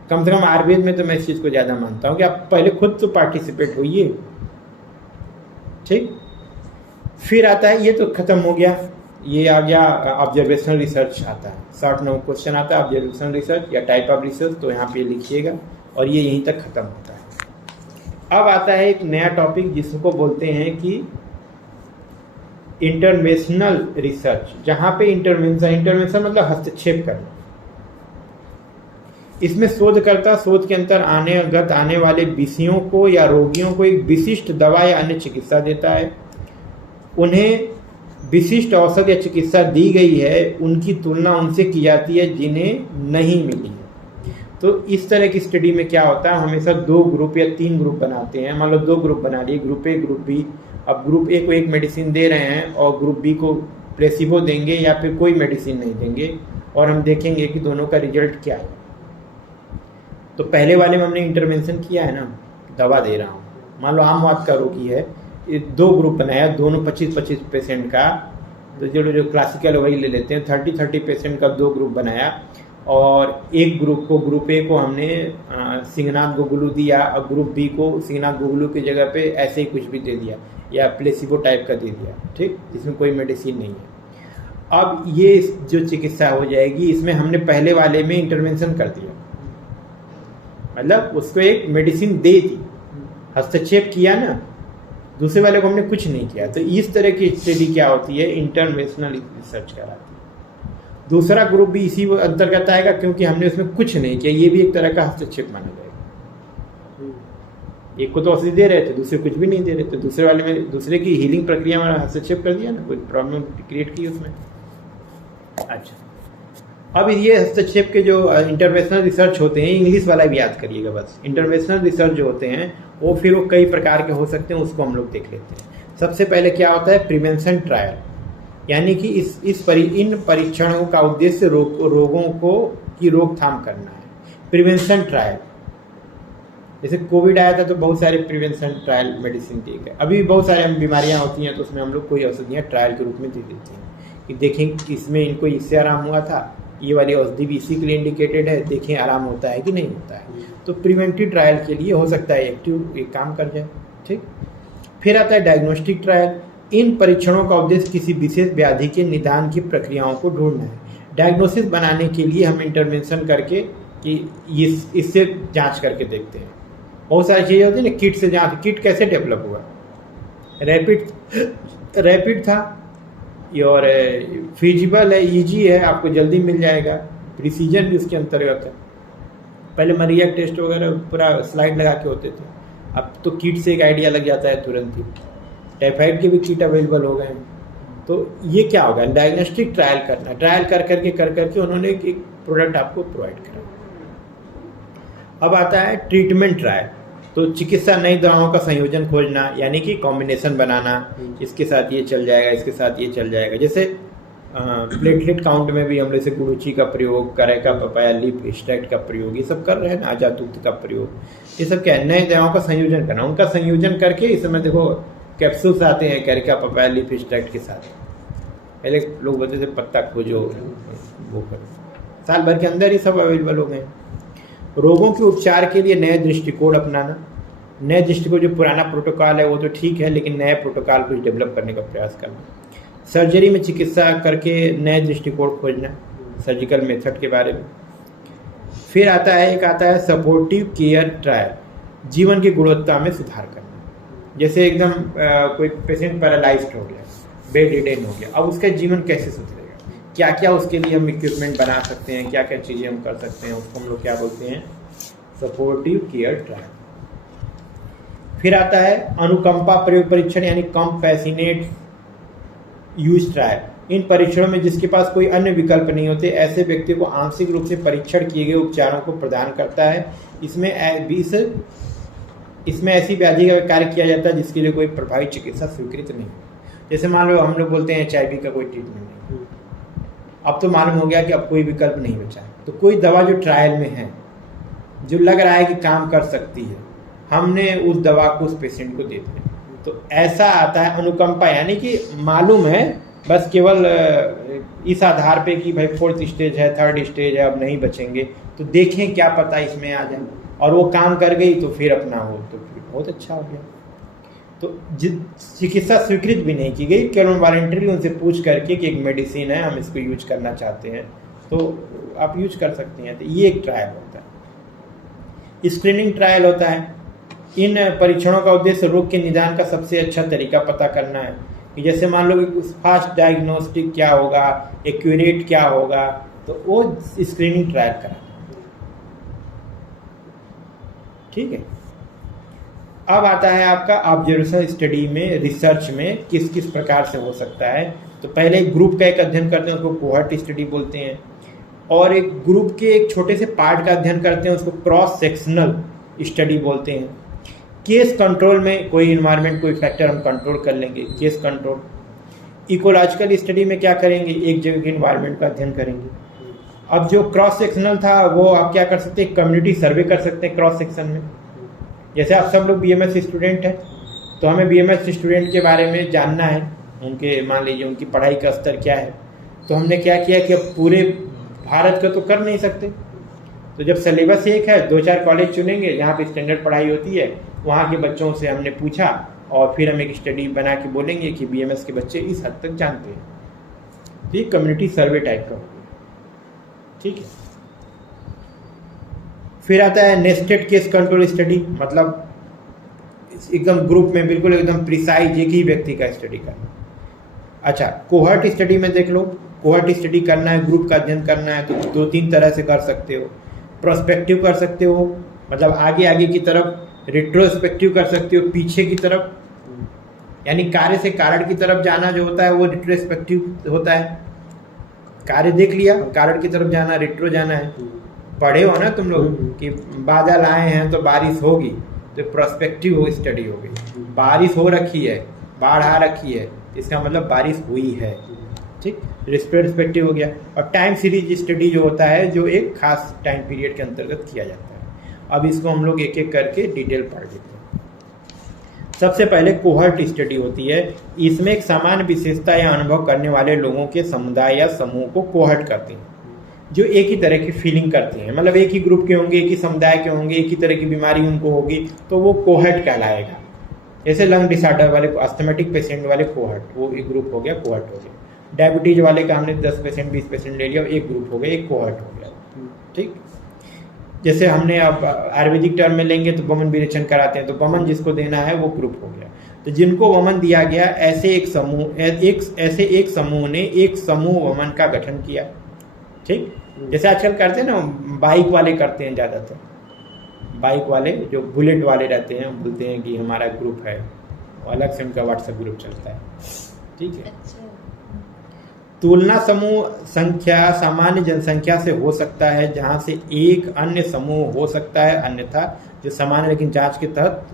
कम से कम आयुर्वेद में तो मैं इस चीज़ को ज़्यादा मानता हूँ कि आप पहले खुद तो पार्टिसिपेट होइए, ठीक। फिर आता है, ये तो ख़त्म हो गया, ये आ गया ऑब्जर्वेशनल रिसर्च आता है। शॉर्ट नो क्वेश्चन आता है ऑब्जर्वेशनल रिसर्च या टाइप ऑफ रिसर्च, तो यहाँ पे लिखिएगा और ये यहीं तक ख़त्म होता है। अब आता है एक नया टॉपिक जिसको बोलते हैं कि इंटरवेंशनल रिसर्च, जहाँ पे इंटरवेंशन मतलब हस्तक्षेप करना। इसमें शोधकर्ता शोध के अंतर आने वाले विषयों को या रोगियों को एक विशिष्ट दवा या अन्य चिकित्सा देता है। उन्हें विशिष्ट औषध या चिकित्सा दी गई है, उनकी तुलना उनसे की जाती है जिन्हें नहीं मिली है। तो इस तरह की स्टडी में क्या होता है, हमेशा 2 ग्रुप या 3 ग्रुप बनाते हैं। मान लो 2 ग्रुप बना लिए, ग्रुप ए ग्रुप बी। अब ग्रुप ए को एक मेडिसिन दे रहे हैं और ग्रुप बी को प्लेसिबो देंगे या फिर कोई मेडिसिन नहीं देंगे, और हम देखेंगे कि दोनों का रिजल्ट क्या है। तो पहले वाले में हमने इंटरवेंशन किया है ना, दवा दे रहा हूँ। मान लो आम वात का रोगी है, 2 ग्रुप बनाया, दोनों 25-25 पेशेंट का, तो जो क्लासिकल वही ले लेते हैं, 30-30 पेशेंट का 2 ग्रुप बनाया और एक ग्रुप को, ग्रुप ए को हमने सिंगनाथ गोगलू दिया और ग्रुप बी को सिंगनाथ गोगलू की जगह पे ऐसे ही कुछ भी दे दिया या प्लेसिबो टाइप का दे दिया, ठीक, जिसमें कोई मेडिसिन नहीं है। अब ये जो चिकित्सा हो जाएगी, इसमें हमने पहले वाले में इंटरवेंशन कर दिया, मतलब उसको एक मेडिसिन दे दी, हस्तक्षेप किया ना, दूसरे वाले को हमने कुछ नहीं किया। तो इस तरह की स्टडी क्या होती है, इंटरवेंशनल रिसर्च कहलाती है। दूसरा ग्रुप भी इसी अंतर्गत आएगा क्योंकि हमने उसमें कुछ नहीं किया, ये भी एक तरह का हस्तक्षेप माना जाएगा। एक को तो औषधि दे रहे थे, दूसरे कुछ भी नहीं दे रहे थे, दूसरे वाले में दूसरे की हीलिंग प्रक्रिया में हस्तक्षेप कर दिया ना, कोई प्रॉब्लम क्रिएट की उसमें। अच्छा, अब ये हस्तक्षेप के जो इंटरवेंशनल रिसर्च होते हैं, इंग्लिश वाला भी याद करिएगा बस। इंटरवेंशनल रिसर्च जो होते हैं वो फिर वो कई प्रकार के हो सकते हैं, उसको हम लोग देख लेते हैं। सबसे पहले क्या होता है, प्रिवेंशन ट्रायल, यानी कि इन परीक्षणों का उद्देश्य रोगों को की रोकथाम करना है। प्रिवेंशन ट्रायल, जैसे कोविड आया था तो बहुत सारे प्रिवेंशन ट्रायल मेडिसिन दिए गए। अभी बहुत सारे बीमारियां होती हैं तो उसमें हम लोग कोई औषधियाँ ट्रायल के रूप में दे देते हैं कि देखें इसमें इनको इससे आराम हुआ था, ये वाली औषधि भी इसी के लिए इंडिकेटेड है, देखें आराम होता है कि नहीं होता है। तो प्रिवेंटिव ट्रायल के लिए हो सकता है एक्टिव एक काम कर जाए, ठीक। फिर आता है डायग्नोस्टिक ट्रायल। इन परीक्षणों का उद्देश्य किसी विशेष व्याधि के निदान की प्रक्रियाओं को ढूंढना है। डायग्नोसिस बनाने के लिए हम इंटरवेंशन करके कि इससे जांच करके देखते हैं। बहुत सारी चीज़ें होती है ना, किट से जांच। किट कैसे डेवलप हुआ, रैपिड था और फिजिबल है, ईजी है, आपको जल्दी मिल जाएगा। प्रिसीजन भी उसके अंतर्गत है। पहले मरीजा टेस्ट वगैरह पूरा स्लाइड लगा के होते थे, अब तो किट से एक आइडिया लग जाता है तुरंत ही। टाइफाइड के भी किट अवेलेबल हो गए हैं। तो ये क्या होगा, डायग्नोस्टिक ट्रायल करना, ट्रायल कर करके उन्होंने एक प्रोडक्ट आपको प्रोवाइड करा। अब आता है ट्रीटमेंट ट्रायल। तो चिकित्सा नई दवाओं का संयोजन खोजना, यानी कि कॉम्बिनेशन बनाना, इसके साथ ये चल जाएगा, इसके साथ ये चल जाएगा। जैसे प्लेटलेट काउंट में भी हम जैसे गुड़ूची का प्रयोग, करेका पपाया लीफ एक्सट्रैक्ट का प्रयोग, ये सब कर रहे हैं ना, आजातूत का प्रयोग, ये सब क्या है, नए दवाओं का संयोजन करना। उनका संयोजन करके इस समय देखो कैप्सूल्स आते हैं करेका पपाया लीफ एक्सट्रैक्ट के साथ। पहले लोग बोलते थे पत्ता खोजो, वो करो, साल भर के अंदर ही सब अवेलेबल हो गए। रोगों के उपचार के लिए नए दृष्टिकोण अपनाना। नए दृष्टिकोण, जो पुराना प्रोटोकॉल है वो तो ठीक है, लेकिन नए प्रोटोकॉल कुछ डेवलप करने का प्रयास करना। सर्जरी में चिकित्सा करके नए दृष्टिकोण खोजना, सर्जिकल मेथड के बारे में। फिर आता है सपोर्टिव केयर ट्रायल, जीवन की गुणवत्ता में सुधार करना। जैसे एकदम कोई पेशेंट पैरालाइज्ड हो गया, बेड रिडेन हो गया, अब उसका जीवन कैसे सुधरेगा, क्या क्या उसके लिए हम इक्विपमेंट बना सकते हैं, क्या क्या चीज़ें हम कर सकते हैं, उसको हम लोग क्या बोलते हैं, सपोर्टिव केयर ट्रायल। फिर आता है अनुकंपा प्रयोग परीक्षण, यानी कंपैसिनेट यूज ट्रायल। इन परीक्षणों में जिसके पास कोई अन्य विकल्प नहीं होते, ऐसे व्यक्ति को आंशिक रूप से परीक्षण किए गए उपचारों को प्रदान करता है। इसमें ऐसी व्याधि का कार्य किया जाता है जिसके लिए कोई प्रभावी चिकित्सा स्वीकृत नहीं। जैसे मान लो हम लोग बोलते हैं HIV का कोई ट्रीटमेंट नहीं, अब तो मालूम हो गया कि अब कोई विकल्प नहीं बचा है, तो कोई दवा जो ट्रायल में है, जो लग रहा है कि काम कर सकती है, हमने उस दवा को उस पेशेंट को दे दिया। तो ऐसा आता है अनुकंपा, यानी कि मालूम है, बस केवल इस आधार पे कि भाई 4th स्टेज है, 3rd स्टेज है, अब नहीं बचेंगे, तो देखें क्या पता इसमें आ जाए, और वो काम कर गई तो फिर अपना हो, तो फिर बहुत अच्छा हो गया। तो चिकित्सा स्वीकृत भी नहीं की गई, केवल वॉलंटरी उनसे पूछ करके कि एक मेडिसिन है, हम इसको यूज करना चाहते हैं, तो आप यूज कर सकते हैं। तो ये एक ट्रायल होता है। स्क्रीनिंग ट्रायल होता है। इन परीक्षणों का उद्देश्य रोग के निदान का सबसे अच्छा तरीका पता करना है, कि जैसे मान लो कि फास्ट डायग्नोस्टिक क्या होगा, एक्यूरेट क्या होगा, तो वो स्क्रीनिंग ट्रायल कराना। ठीक है। अब आता है आपका ऑब्जर्वेशनल स्टडी में, रिसर्च में किस किस प्रकार से हो सकता है। तो पहले एक ग्रुप का एक अध्ययन करते हैं, उसको कोहर्ट स्टडी बोलते हैं, और एक ग्रुप के एक छोटे से पार्ट का अध्ययन करते हैं, उसको क्रॉस सेक्शनल स्टडी बोलते हैं। केस कंट्रोल में कोई इन्वायरमेंट, कोई फैक्टर हम कंट्रोल कर लेंगे, केस कंट्रोल। इकोलॉजिकल स्टडी में क्या करेंगे, एक जगह के इन्वायरमेंट का अध्ययन करेंगे। अब जो क्रॉस सेक्शनल था वो आप क्या कर सकते हैं, कम्युनिटी सर्वे कर सकते हैं क्रॉस सेक्शन में। जैसे आप सब लोग BMS स्टूडेंट हैं, तो हमें BMS स्टूडेंट के बारे में जानना है, उनके मान लीजिए उनकी पढ़ाई का स्तर क्या है। तो हमने क्या किया कि अब पूरे भारत का तो कर नहीं सकते। तो जब सिलेबस एक है, 2-4 कॉलेज चुनेंगे जहाँ पे स्टैंडर्ड पढ़ाई होती है, वहाँ के बच्चों से हमने पूछा और फिर हम एक स्टडी बना के बोलेंगे कि BMS के बच्चे इस हद तक जानते हैं। तो ये कम्युनिटी सर्वे टाइप का हो गया, ठीक है। फिर आता है नेस्टेड केस कंट्रोल स्टडी, मतलब एकदम ग्रुप में बिल्कुल एकदम प्रिसाइज एक ही व्यक्ति का स्टडी करना। अच्छा, कोहर्ट स्टडी में देख लो, कोहर्ट स्टडी करना है, ग्रुप का अध्ययन करना है तो 2-3 तरह से कर सकते हो। प्रोस्पेक्टिव कर सकते हो, मतलब आगे आगे की तरफ, रिट्रोस्पेक्टिव कर सकते हो, पीछे की तरफ, यानी कार्य से कारण की तरफ जाना जो होता है वो रिट्रोस्पेक्टिव होता है। कार्य देख लिया, कारण की तरफ जाना, रिट्रो जाना है। पढ़े हो ना तुम लोग कि बादल आए हैं तो बारिश होगी, तो प्रोस्पेक्टिव स्टडी हो गई। बारिश हो रखी है, बाढ़ आ रखी है, इसका मतलब बारिश हुई है, ठीक, रिट्रोस्पेक्टिव हो गया। और टाइम सीरीज स्टडी जो होता है, जो एक खास टाइम पीरियड के अंतर्गत किया जाता है। अब इसको हम लोग एक एक करके डिटेल पढ़ लेते हैं। सबसे पहले कोहर्ट स्टडी होती है। इसमें एक समान विशेषता या अनुभव करने वाले लोगों के समुदाय या समूह को कोहर्ट करते हैं, जो एक ही तरह की फीलिंग करते हैं, मतलब एक ही ग्रुप के होंगे, एक ही समुदाय के होंगे, एक ही तरह की बीमारी उनको होगी, तो वो कोहर्ट कहलाएगा। जैसे लंग डिसऑर्डर वाले, अस्थमेटिक पेशेंट वाले कोहर्ट, वो एक ग्रुप हो गया, कोहर्ट हो गया। डायबिटीज वाले का हमने 10 पेशेंट 20 पेशेंट ले लिया, एक ग्रुप हो गया, एक कोहर्ट हो गया, ठीक। जैसे हमने अब आयुर्वेदिक टर्म में लेंगे तो वमन विरेचन कराते हैं, तो वमन जिसको देना है वो ग्रुप हो गया। तो जिनको वमन दिया गया, ऐसे एक समूह ने एक समूह वमन का गठन किया, ठीक। जैसे आजकल करते हैं ना, बाइक वाले करते हैं ज़्यादातर, बाइक वाले जो बुलेट वाले रहते हैं, बोलते हैं कि हमारा ग्रुप है, अलग से उनका व्हाट्सएप ग्रुप चलता है, ठीक है। अच्छा। तुलना समूह संख्या सामान्य जनसंख्या से हो सकता है, जहां से एक अन्य समूह हो सकता है, अन्यथा जो सामान्य लेकिन जांच के तहत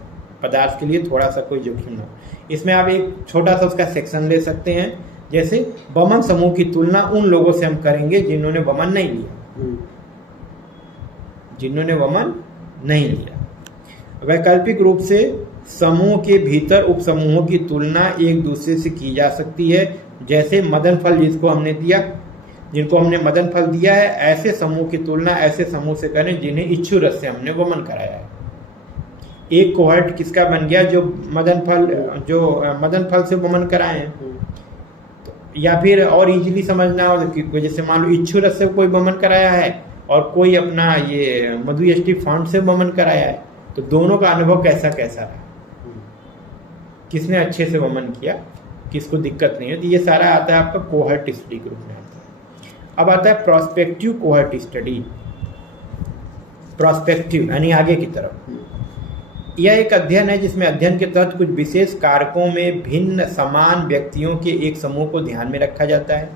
पदार्थ के लिए थोड़ा सा कोई जोखिम ना हो। इसमें आप एक छोटा सा उसका सेक्शन ले सकते हैं, जैसे वमन समूह की तुलना उन लोगों से हम करेंगे जिन्होंने वमन नहीं लिया, जिन्होंने वमन नहीं लिया। वैकल्पिक रूप से समूह के भीतर उपसमूहों की तुलना एक दूसरे से की जा सकती है, जैसे मदन फल जिसको हमने दिया, जिनको हमने मदन फल दिया है, ऐसे समूह की तुलना ऐसे समूह से करें जिन्हें इच्छु रस से हमने वमन कराया है। एक कोहर्ट किसका बन गया, जो मदन फल से वमन कराए हैं। तो या फिर और इजीली समझना हो कि जैसे मान लो इच्छु रस से कोई वमन कराया है और कोई अपना ये मधुयष्टि फाउंड से वमन कराया है, तो दोनों का अनुभव कैसा कैसा रहा, किसने अच्छे से वमन किया, किसको दिक्कत नहीं है। तो ये सारा आता है आपका कोहर्ट स्टडी ग्रुप में आता है। अब आता है प्रोस्पेक्टिव कोहर्ट स्टडी। प्रोस्पेक्टिव यानी आगे की तरफ, यह एक अध्ययन है जिसमें अध्ययन के तहत कुछ विशेष कारकों में भिन्न समान व्यक्तियों के एक समूह को ध्यान में रखा जाता है,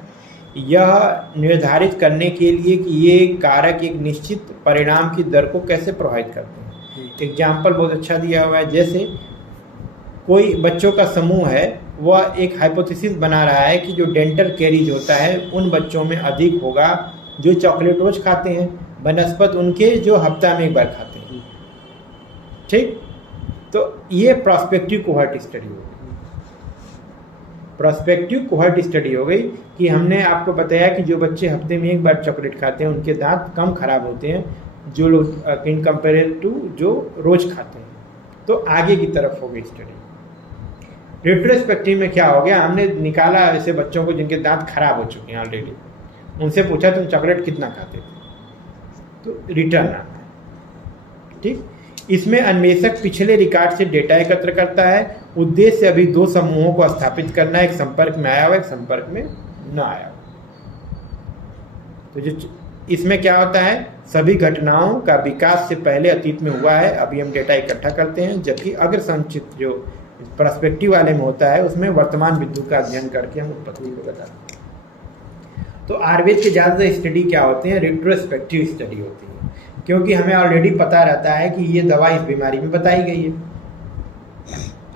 यह निर्धारित करने के लिए कि ये कारक एक निश्चित परिणाम की दर को कैसे प्रभावित करते हैं। एग्जाम्पल बहुत अच्छा दिया हुआ है, जैसे कोई बच्चों का समूह है, वह एक हाइपोथेसिस बना रहा है कि जो डेंटल कैरीज होता है उन बच्चों में अधिक होगा जो चॉकलेट रोज खाते हैं, बनस्पत उनके जो हफ्ता में एक बार खाते हैं, ठीक। तो ये प्रोस्पेक्टिव कोहर्ट स्टडी हो गई। प्रोस्पेक्टिव कोहर्ट स्टडी हो गई कि हमने आपको बताया कि जो बच्चे हफ्ते में एक बार चॉकलेट खाते हैं उनके दांत कम खराब होते हैं जो लोग इन कंपेयर टू जो रोज खाते हैं। तो आगे की तरफ हो गई स्टडी। रिट्रोस्पेक्टिव में क्या हो गया, हमने निकाला ऐसे बच्चों को जिनके दांत खराब हो चुके हैं ऑलरेडी, उनसे पूछा तुम चॉकलेट कितना खाते थे, तो रिटर्न आता है, ठीक। इसमें अन्वेषक पिछले रिकॉर्ड से डेटा एकत्र करता है। उद्देश्य अभी 2 समूहों को स्थापित करना, एक संपर्क में आया हुआ, एक संपर्क में न आया हुआ। तो जो इसमें क्या होता है, सभी घटनाओं का विकास से पहले अतीत में हुआ है, अभी हम डेटा इकट्ठा करते हैं, जबकि अग्र संचित जो पर्सपेक्टिव वाले में होता है उसमें वर्तमान बिंदु का अध्ययन करके हम उत्पत्ति को बताते हैं। तो आयुर्वेद के ज़्यादातर स्टडी क्या होते हैं, रिट्रोस्पेक्टिव स्टडी होती है, क्योंकि हमें ऑलरेडी पता रहता है कि ये दवा इस बीमारी में बताई गई है।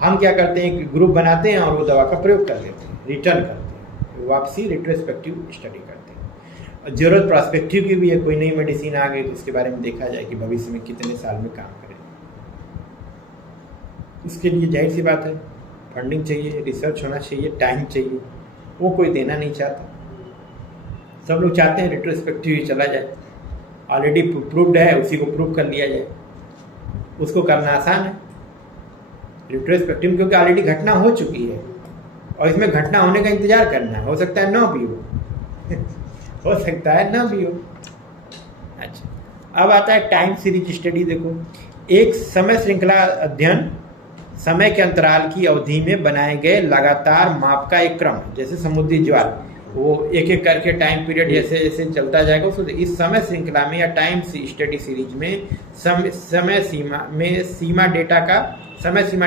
हम क्या करते हैं, एक ग्रुप बनाते हैं और वो दवा का प्रयोग कर लेते हैं, रिटर्न करते हैं, वापसी रिट्रोस्पेक्टिव स्टडी करते हैं। जरूरत प्रोस्पेक्टिव की भी है, कोई नई मेडिसिन आ गई तो उसके बारे में देखा जाए कि भविष्य में कितने साल में काम करे। इसके लिए जाहिर सी बात है फंडिंग चाहिए, रिसर्च होना चाहिए, टाइम चाहिए, वो कोई देना नहीं चाहता। सब लोग चाहते हैं रिट्रोस्पेक्टिव चला जाए, ऑलरेडी प्रूव्ड है उसी को प्रूव कर लिया जाए। उसको करना आसान है रिट्रोस्पेक्टिव, क्योंकि ऑलरेडी घटना हो चुकी है और इसमें घटना होने का इंतजार करना है। हो सकता है ना भी हो हो सकता है ना भी हो। अच्छा, अब आता है टाइम सीरीज स्टडी। देखो, एक समय श्रृंखला अध्ययन समय के अंतराल की अवधि में बनाए गए लगातार माप का एक क्रम, जैसे समुद्री ज्वार, वो एक एक करके टाइम पीरियड जैसे जैसे चलता जाएगा उसको। इस समय श्रृंखला में या टाइम स्टडी सीरीज में समय सीमा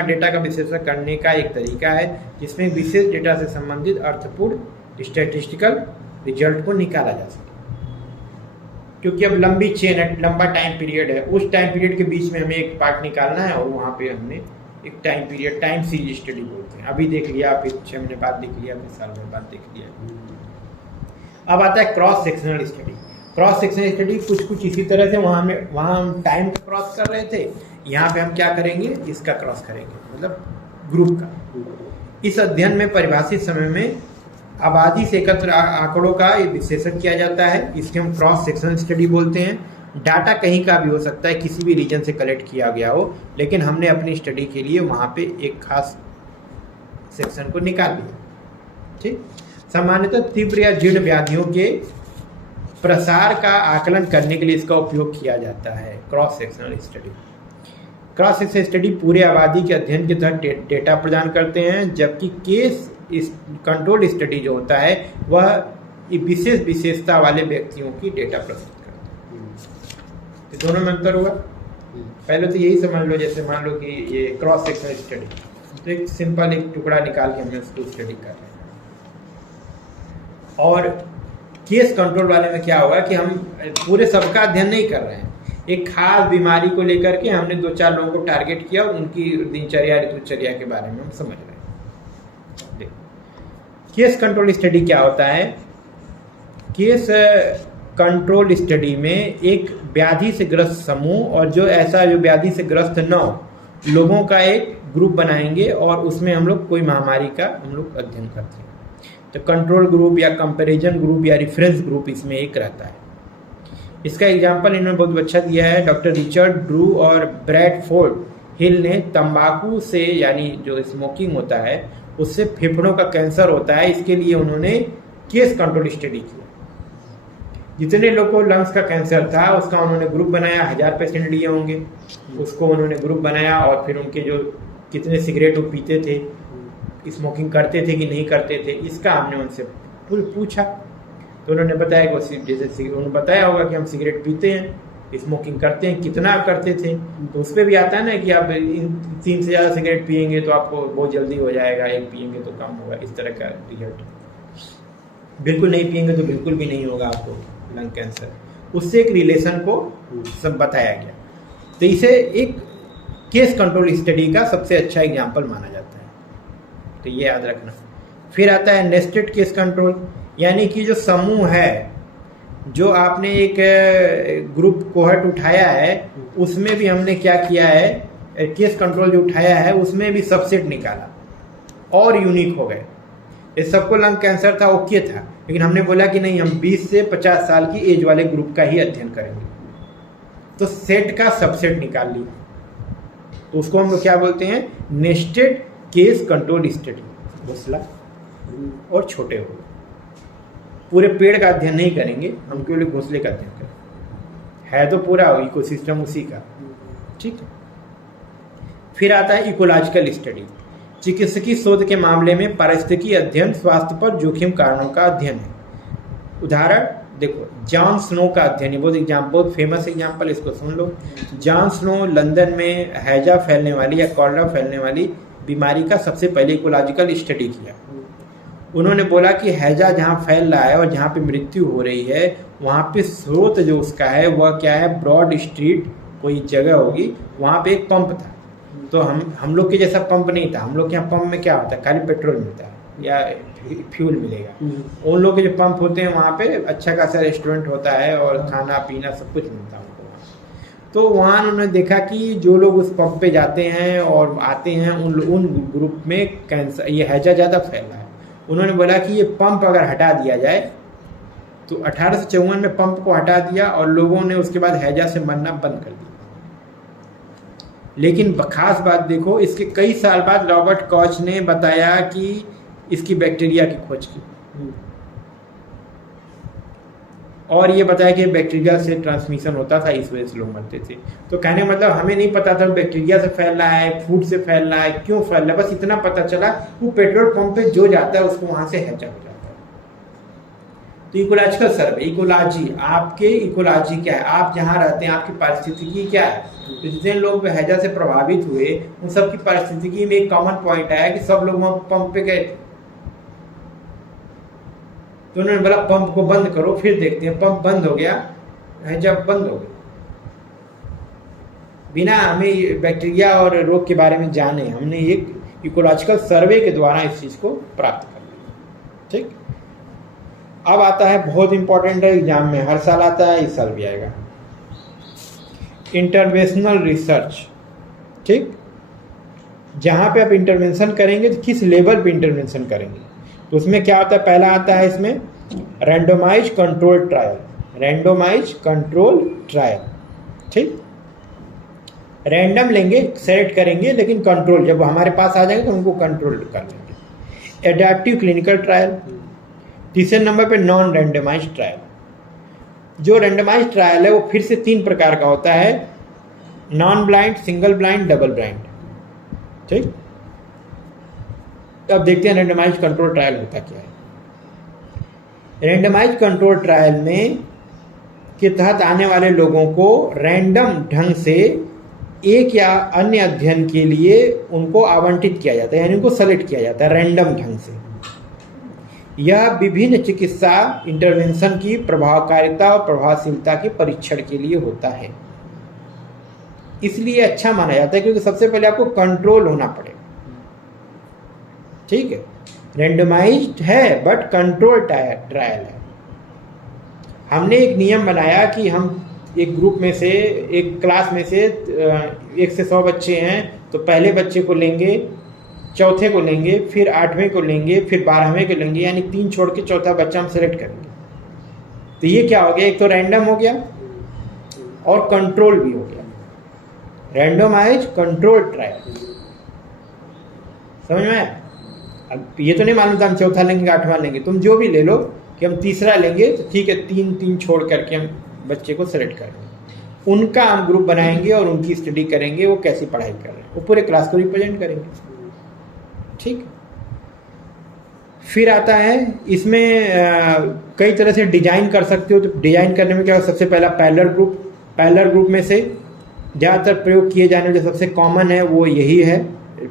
डेटा का विश्लेषण करने का एक तरीका है, जिसमें विशेष डेटा से संबंधित अर्थपूर्ण स्टैटिस्टिकल रिजल्ट को निकाला जा सके। क्योंकि अब लंबी चेन है, लंबा टाइम पीरियड है, उस टाइम पीरियड के बीच में हमें एक पार्ट निकालना है और वहाँ पे हमने एक time period, time series study बोलते हैं। अभी देख लिया, फिर 6 महीने बाद देख लिया, फिर साल भर बाद देख लिया। अब आता है cross sectional study. Cross sectional study कुछ इसी तरह से वहाँ हम टाइम का क्रॉस कर रहे थे, यहाँ पे हम क्या करेंगे, इसका क्रॉस करेंगे, मतलब ग्रुप का। इस अध्ययन में परिभाषित समय में आबादी से एकत्र आंकड़ों का विश्लेषण किया जाता है, इसके हम क्रॉस सेक्शनल स्टडी बोलते हैं। डाटा कहीं का भी हो सकता है, किसी भी रीजन से कलेक्ट किया गया हो, लेकिन हमने अपनी स्टडी के लिए वहाँ पे एक खास सेक्शन को निकाल लिया। ठीक, सामान्यतः तीव्र या जीर्ण व्याधियों के प्रसार का आकलन करने के लिए इसका उपयोग किया जाता है cross sectional study. Cross sectional study पूरे आबादी के अध्ययन के तहत डेटा प्रदान करते हैं, जबकि केस कंट्रोल स्टडी जो होता है वह विशेष विशेषता वाले व्यक्तियों की डेटा प्रस्तुत करता है। तो दोनों में अंतर हुआ। पहले तो यही समझ लो, जैसे मान लो कि ये क्रॉस सेक्शनल स्टडी, तो एक सिंपल एक टुकड़ा निकाल के हमने उसको स्टडी कर रहे हैं। और केस कंट्रोल वाले में क्या होगा कि हम पूरे सबका अध्ययन नहीं कर रहे हैं, एक खास बीमारी को लेकर के हमने 2-4 लोगों को टारगेट किया और उनकी दिनचर्या ऋतुचर्या के बारे में हम समझ रहे हैं। केस कंट्रोल स्टडी क्या होता है? केस कंट्रोल स्टडी में एक व्याधि से ग्रस्त समूह और जो व्याधि से ग्रस्त न हो लोगों का एक ग्रुप बनाएंगे और उसमें हम लोग कोई महामारी का हम लोग अध्ययन करते हैं। तो कंट्रोल ग्रुप या कंपैरिजन ग्रुप या रेफरेंस ग्रुप इसमें एक रहता है। इसका एग्जाम्पल इन्होंने बहुत अच्छा दिया है। डॉक्टर रिचर्ड ड्रू और ब्रैडफोर्ड हिल ने तंबाकू से, यानी जो स्मोकिंग होता है उससे फेफड़ों का कैंसर होता है, इसके लिए उन्होंने केस कंट्रोल स्टडी किया। जितने लोगों को लंग्स का कैंसर था उसका उन्होंने ग्रुप बनाया, 1000 पेशेंट लिए होंगे, उसको उन्होंने ग्रुप बनाया और फिर उनके जो कितने सिगरेट वो पीते थे, स्मोकिंग करते थे कि नहीं करते थे, इसका हमने उनसे पूछा। तो उन्होंने बताया कि जैसे उन्होंने बताया होगा कि हम सिगरेट पीते हैं, स्मोकिंग करते हैं, कितना आप करते थे, तो उस पर भी आता है ना कि आप 3 से ज़्यादा सिगरेट पियेंगे तो आपको बहुत जल्दी हो जाएगा, 1 पियेंगे तो कम होगा, इस तरह का रिजल्ट। बिल्कुल नहीं पियेंगे तो बिल्कुल भी नहीं होगा आपको लंग कैंसर। उससे एक रिलेशन को सब बताया गया। तो इसे एक केस कंट्रोल स्टडी का सबसे अच्छा एग्जाम्पल माना जाता है, तो ये याद रखना। फिर आता है नेस्टेड केस कंट्रोल, यानी कि जो समूह है, जो आपने एक ग्रुप कोहर्ट उठाया है उसमें भी हमने क्या किया है, केस कंट्रोल जो उठाया है उसमें भी सबसेट निकाला और यूनिक हो गए। इस सबको लंग कैंसर था, ओके था, लेकिन हमने बोला कि नहीं, हम 20 से 50 साल की एज वाले ग्रुप का ही अध्ययन करेंगे, तो सेट का सबसेट निकाल लिया। तो उसको हम लोग क्या बोलते हैं, नेस्टेड केस कंट्रोल स्टडी। घोंसला और छोटे हो, पूरे पेड़ का अध्ययन नहीं करेंगे हम, केवल घोंसले का अध्ययन करेंगे, है तो पूरा इकोसिस्टम उसी का। ठीक है। फिर आता है इकोलॉजिकल स्टडी। चिकित्सकीय शोध के मामले में पारिस्थितिकी अध्ययन स्वास्थ्य पर जोखिम कारणों का अध्ययन है। उदाहरण देखो, जॉन स्नो का अध्ययन, ये बहुत फेमस एग्जाम्पल, इसको सुन लो। जॉन स्नो लंदन में हैजा फैलने वाली या कॉलरा फैलने वाली बीमारी का सबसे पहले इकोलॉजिकल स्टडी किया। उन्होंने बोला कि हैजा जहाँ फैल रहा है और जहाँ पे मृत्यु हो रही है वहाँ पे स्रोत जो उसका है वह क्या है, ब्रॉड स्ट्रीट कोई जगह होगी, वहाँ पे एक पंप था। तो हम लोग के जैसा पंप नहीं था, हम लोग के यहाँ पंप में क्या होता है, खाली पेट्रोल मिलता है या फ्यूल मिलेगा। उन लोग के जो पंप होते हैं वहाँ पे अच्छा खासा रेस्टोरेंट होता है और खाना पीना सब कुछ मिलता है उनको। तो वहाँ उन्होंने देखा कि जो लोग उस पंप पे जाते हैं और आते हैं उन ग्रुप में कैंसर, ये हैजा ज़्यादा फैल रहा है। उन्होंने बोला कि ये पंप अगर हटा दिया जाए तो 1854 में पंप को हटा दिया और लोगों ने उसके बाद हैजा से मरना बंद कर दिया। लेकिन खास बात देखो, इसके कई साल बाद रॉबर्ट कॉच ने बताया कि इसकी बैक्टीरिया की खोज की और ये बताया कि बैक्टीरिया से ट्रांसमिशन होता था, इस वजह से लोग मरते थे। तो कहने मतलब हमें नहीं पता था बैक्टीरिया से फैल रहा है, फूड से फैल रहा है, क्यों फैल रहा है, बस इतना पता चला वो पेट्रोल पंप पे जो जाता है उसको वहां से हैजा हो जाता है। तो इकोलॉजिकल सर्वे, इकोलॉजी, आपके इकोलॉजी क्या है, आप जहाँ रहते हैं आपकी पारिस्थितिकी क्या है। तो जितने लोग हैजा से प्रभावित हुए उन सबकी पारिस्थितिकी में एक कॉमन पॉइंट आया कि सब लोग वहां पंप पे गए थे। तो उन्होंने बोला पंप को बंद करो, फिर देखते हैं। पंप बंद हो गया, हैजा बंद हो गया। बिना हमें बैक्टीरिया और रोग के बारे में जाने हमने एक इकोलॉजिकल सर्वे के द्वारा इस चीज को प्राप्त कर लिया। ठीक, अब आता है बहुत इंपॉर्टेंट है, एग्जाम में हर साल आता है, इस साल भी आएगा, इंटरवेंशनल रिसर्च। ठीक, जहां पे आप इंटरवेंशन करेंगे तो किस लेवल पे इंटरवेंशन करेंगे, तो उसमें क्या होता है, पहला आता है इसमें randomise control trial. Randomise control trial, ठीक, रैंडम लेंगे, सेलेक्ट करेंगे, लेकिन कंट्रोल जब हमारे पास आ जाएंगे तो उनको कंट्रोल कर लेंगे। Adaptive clinical trial. तीसरे नंबर पे नॉन रैंडमाइज ट्रायल। जो रैंडमाइज ट्रायल है वो फिर से 3 प्रकार का होता है, non blind, single blind, double blind. ठीक, अब देखते हैं रैंडमाइज कंट्रोल ट्रायल होता क्या है। रैंडमाइज कंट्रोल ट्रायल में के तहत आने वाले लोगों को रैंडम ढंग से एक या अन्य अध्ययन के लिए उनको आवंटित किया जाता है, यानी उनको सेलेक्ट किया जाता है रैंडम ढंग से। यह विभिन्न चिकित्सा इंटरवेंशन की प्रभावकारिता और प्रभावशीलता के परीक्षण के लिए होता है। इसलिए अच्छा माना जाता है क्योंकि सबसे पहले आपको कंट्रोल होना पड़ेगा। ठीक है, रैंडमाइज्ड है बट कंट्रोल ट्रायल है। हमने एक नियम बनाया कि हम एक ग्रुप में से, एक क्लास में से 1 से 100 बच्चे हैं, तो पहले बच्चे को लेंगे, चौथे को लेंगे, फिर 8वें को लेंगे, फिर 12वें को लेंगे, यानी 3 छोड़ के चौथा बच्चा हम सेलेक्ट करेंगे। तो ये क्या हो गया, एक तो रैंडम हो गया और कंट्रोल भी हो गया। रैंडमाइज कंट्रोल ट्रायल, समझ में आया? अब ये तो नहीं मालूम था हम चौथा लेंगे 8वां लेंगे, तुम जो भी ले लो कि हम तीसरा लेंगे तो ठीक है, 3 छोड़ करके हम बच्चे को सेलेक्ट करेंगे, उनका हम ग्रुप बनाएंगे और उनकी स्टडी करेंगे, वो कैसी पढ़ाई कर रहे हैं, वो पूरे क्लास को रिप्रेजेंट करेंगे। ठीक, फिर आता है इसमें कई तरह से डिजाइन कर सकते हो। तो डिजाइन करने में क्या हो, सबसे पहला पैरेलल ग्रुप। पैरेलल ग्रुप में से ज़्यादातर प्रयोग किए जाने जो सबसे कॉमन है वो यही है,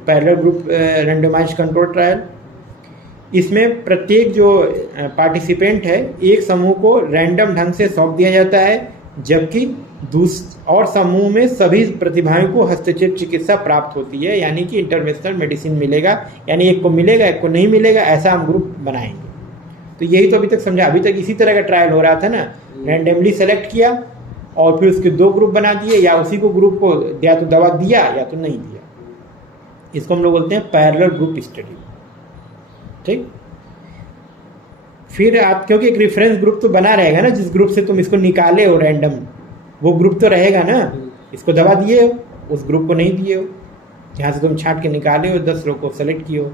parallel group randomised control trial. इसमें प्रत्येक जो पार्टिसिपेंट है एक समूह को रैंडम ढंग से सौंप दिया जाता है, जबकि और समूह में सभी प्रतिभागियों को हस्तक्षेप चिकित्सा प्राप्त होती है, यानी कि इंटरवेंशनल मेडिसिन मिलेगा, यानी एक को मिलेगा एक को नहीं मिलेगा, ऐसा हम ग्रुप बनाएंगे। तो यही तो अभी तक समझा, अभी तक इसी तरह का ट्रायल हो रहा था ना, रैंडमली सेलेक्ट किया और फिर उसके 2 ग्रुप बना दिए, या उसी को ग्रुप को या तो दवा दिया या तो नहीं दिया। इसको हम लोग बोलते हैं पैरेलल ग्रुप स्टडी। ठीक, फिर आप, क्योंकि एक रेफरेंस ग्रुप तो बना रहेगा ना, जिस ग्रुप से तुम इसको निकाले हो रैंडम, वो ग्रुप तो रहेगा ना, इसको दवा दिए हो, उस ग्रुप को नहीं दिए हो, जहाँ से तुम छांट के निकाले हो, 10 लोग को सेलेक्ट किए हो।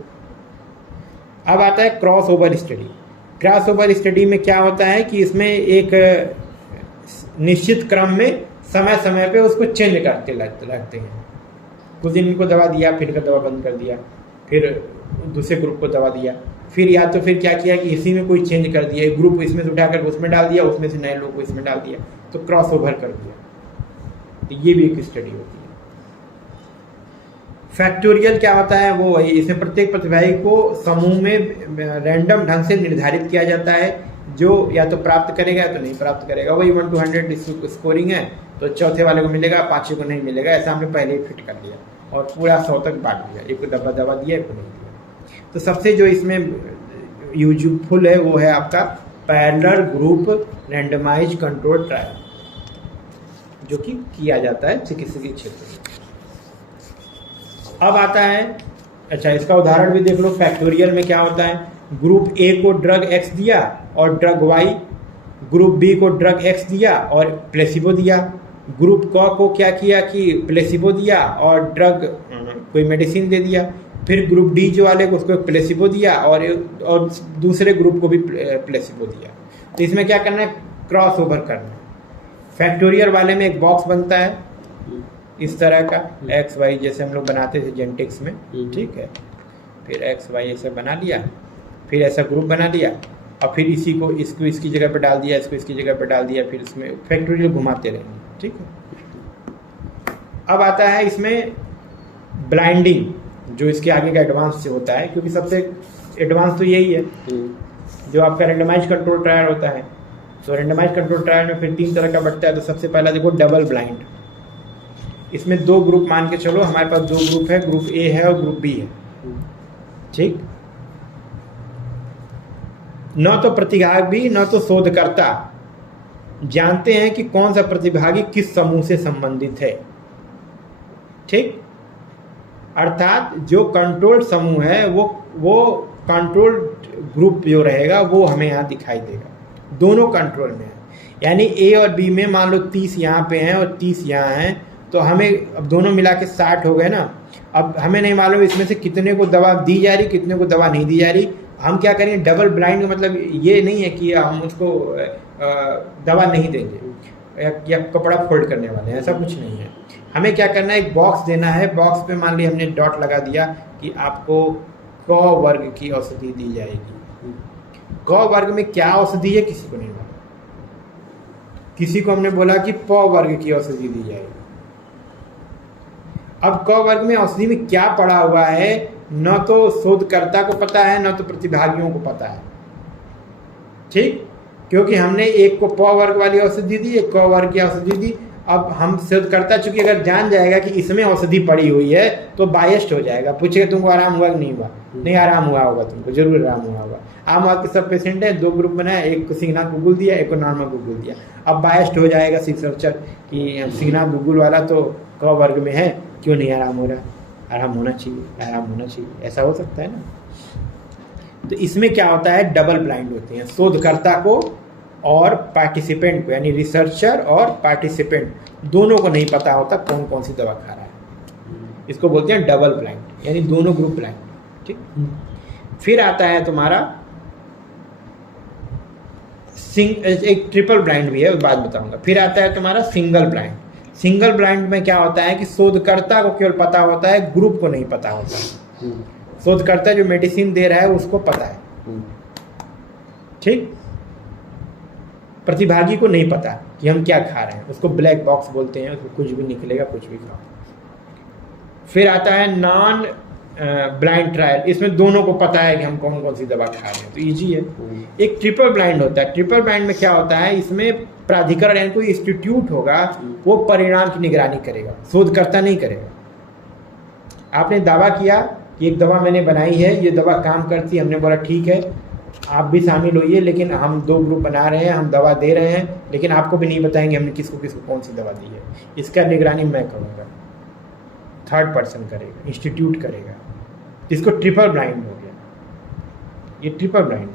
अब आता है cross over study. Cross over study में क्या होता है कि इसमें एक निश्चित क्रम में समय समय पे उसको चेंज करते लगते हैं। कुछ दिन इनको दवा दिया, फिर का दवा बंद कर दिया, फिर दूसरे ग्रुप को दवा दिया, फिर या तो फिर क्या किया कि इसी में कोई चेंज कर दिया, एक ग्रुप इसमें से उठाकर उसमें डाल दिया, उसमें से नए लोग को इसमें डाल दिया, तो क्रॉस ओवर कर दिया। तो ये भी एक स्टडी होती है। फैक्टोरियल क्या होता है, वो इसमें प्रत्येक प्रतिभागी को समूह में रैंडम ढंग से निर्धारित किया जाता है, जो या तो प्राप्त करेगा या तो नहीं प्राप्त करेगा। वही 1 to 100 स्कोरिंग है, तो चौथे वाले को मिलेगा, 5वें को नहीं मिलेगा, ऐसा हमने पहले ही फिट कर दिया और पूरा 100 तक बांट दिया, एक को दवा दिया, एक को नहीं दिया। तो सबसे जो इसमें यूजफुल है वो है आपका parallel group randomised control trial, जो कि किया जाता है चिकित्सकीय क्षेत्र में। अब आता है, अच्छा इसका उदाहरण भी देख लो। फैक्टोरियल में क्या होता है, ग्रुप ए को ड्रग X दिया और ड्रग Y ग्रुप बी को ड्रग एक्स दिया और प्लेसिबो दिया, ग्रुप को क्या किया कि प्लेसिबो दिया और ड्रग कोई मेडिसिन दे दिया, फिर ग्रुप डी जो वाले को उसको प्लेसिबो दिया और दूसरे ग्रुप को भी प्लेसिबो दिया। तो इसमें क्या करना है, क्रॉस ओवर करना है। फैक्टोरियल वाले में एक बॉक्स बनता है इस तरह का, एक्स वाई जैसे हम लोग बनाते थे जेनेटिक्स में, ठीक है। फिर एक्स वाई ऐसे बना लिया, फिर ऐसा ग्रुप बना लिया और फिर इसी को इसको इसकी जगह पे डाल दिया, इसको इसकी जगह पे डाल दिया, फिर इसमें फैक्टोरियल घुमाते रहेंगे, ठीक है। अब आता है इसमें ब्लाइंडिंग, जो इसके आगे का एडवांस से होता है, क्योंकि सबसे एडवांस तो यही है जो आपका रेंडमाइज कंट्रोल ट्रायल होता है। तो रेंडमाइज कंट्रोल ट्रायल में फिर 3 तरह का बढ़ता है। तो सबसे पहला देखो डबल ब्लाइंड, इसमें 2 ग्रुप मान के चलो, हमारे पास 2 ग्रुप है, ग्रुप ए है और ग्रुप बी है, ठीक। न तो प्रतिभागी न तो शोधकर्ता जानते हैं कि कौन सा प्रतिभागी किस समूह से संबंधित है, ठीक। अर्थात जो कंट्रोल समूह है वो कंट्रोल ग्रुप जो रहेगा वो हमें यहाँ दिखाई देगा, दोनों कंट्रोल में है। यानी ए और बी में मान लो 30 यहाँ पे हैं और 30 यहाँ हैं, तो हमें अब दोनों मिला के 60 हो गए ना। अब हमें नहीं मालूम इसमें से कितने को दवा दी जा रही, कितने को दवा नहीं दी जा रही। हम क्या करेंगे, डबल ब्लाइंड का मतलब ये नहीं है कि हम उसको दवा नहीं देंगे या कपड़ा फोल्ड करने वाले हैं, ऐसा कुछ नहीं है। हमें क्या करना है, एक बॉक्स देना है, बॉक्स पे मान ली हमने डॉट लगा दिया कि आपको क वर्ग की औषधि दी जाएगी। क वर्ग में क्या औषधि है किसी को नहीं मालूम, किसी को हमने बोला कि प वर्ग की औषधि दी जाएगी। अब क वर्ग में औषधि में क्या पड़ा हुआ है, न तो शोधकर्ता को पता है न तो प्रतिभागियों को पता है, ठीक। क्योंकि हमने एक को प वर्ग वाली औषधि दी, एक क वर्ग की औषधि दी। अब हम शोधकर्ता चूंकि अगर जान जाएगा कि इसमें औषधि पड़ी हुई है तो बायस्ड हो जाएगा, पूछेगा तुमको आराम हुआ कि नहीं हुआ, नहीं आराम हुआ होगा, तुमको जरूर आराम हुआ होगा। आम आदमी के सब पेशेंट है, 2 ग्रुप बनाया, एक को सिग्नल गूगल दिया, एक को नॉर्मल गूगल दिया। अब बायस्ड हो जाएगा रिसर्चर कि सिग्नल गूगल वाला तो क वर्ग में है, क्यों नहीं आराम हो रहा, आराम होना चाहिए, आराम होना चाहिए, ऐसा हो सकता है ना। तो इसमें क्या होता है, डबल ब्लाइंड होते हैं, शोधकर्ता को और पार्टिसिपेंट को, यानी रिसर्चर और पार्टिसिपेंट दोनों को नहीं पता होता कौन कौन सी दवा खा रहा है। इसको बोलते हैं डबल ब्लाइंड, यानी दोनों ग्रुप ब्लाइंड, ठीक। फिर आता है तुम्हारा एक ट्रिपल ब्लाइंड भी है, बाद बताऊंगा। फिर आता है तुम्हारा सिंगल ब्लाइंड। सिंगल ब्लाइंड में क्या होता है कि शोधकर्ता को केवल पता होता है, ग्रुप को नहीं पता होता। शोधकर्ता जो मेडिसिन दे रहा है उसको पता है, ठीक। प्रतिभागी को नहीं पता कि हम क्या खा रहे हैं, उसको ब्लैक बॉक्स बोलते हैं, उसको कुछ भी निकलेगा, कुछ भी खाओ। फिर आता है नॉन ब्लाइंड ट्रायल, इसमें दोनों को पता है कि हम कौन कौन सी दवा खा रहे हैं, तो इजी है। एक ट्रिपल ब्लाइंड होता है। ट्रिपल ब्लाइंड में क्या होता है, इसमें प्राधिकरण यानी कोई इंस्टीट्यूट होगा, वो परिणाम की निगरानी करेगा, शोधकर्ता नहीं करेगा। आपने दावा किया कि एक दवा मैंने बनाई है, ये दवा काम करती है, हमने बोला ठीक है आप भी शामिल होइए, लेकिन हम 2 ग्रुप बना रहे हैं, हम दवा दे रहे हैं, लेकिन आपको भी नहीं बताएंगे हमने किसको किसको कौन सी दवा दी है। इसका निगरानी मैं करूँगा, थर्ड पर्सन करेगा, इंस्टीट्यूट करेगा। इसको ट्रिपल ब्लाइंड हो गया, ये ट्रिपल ब्लाइंड।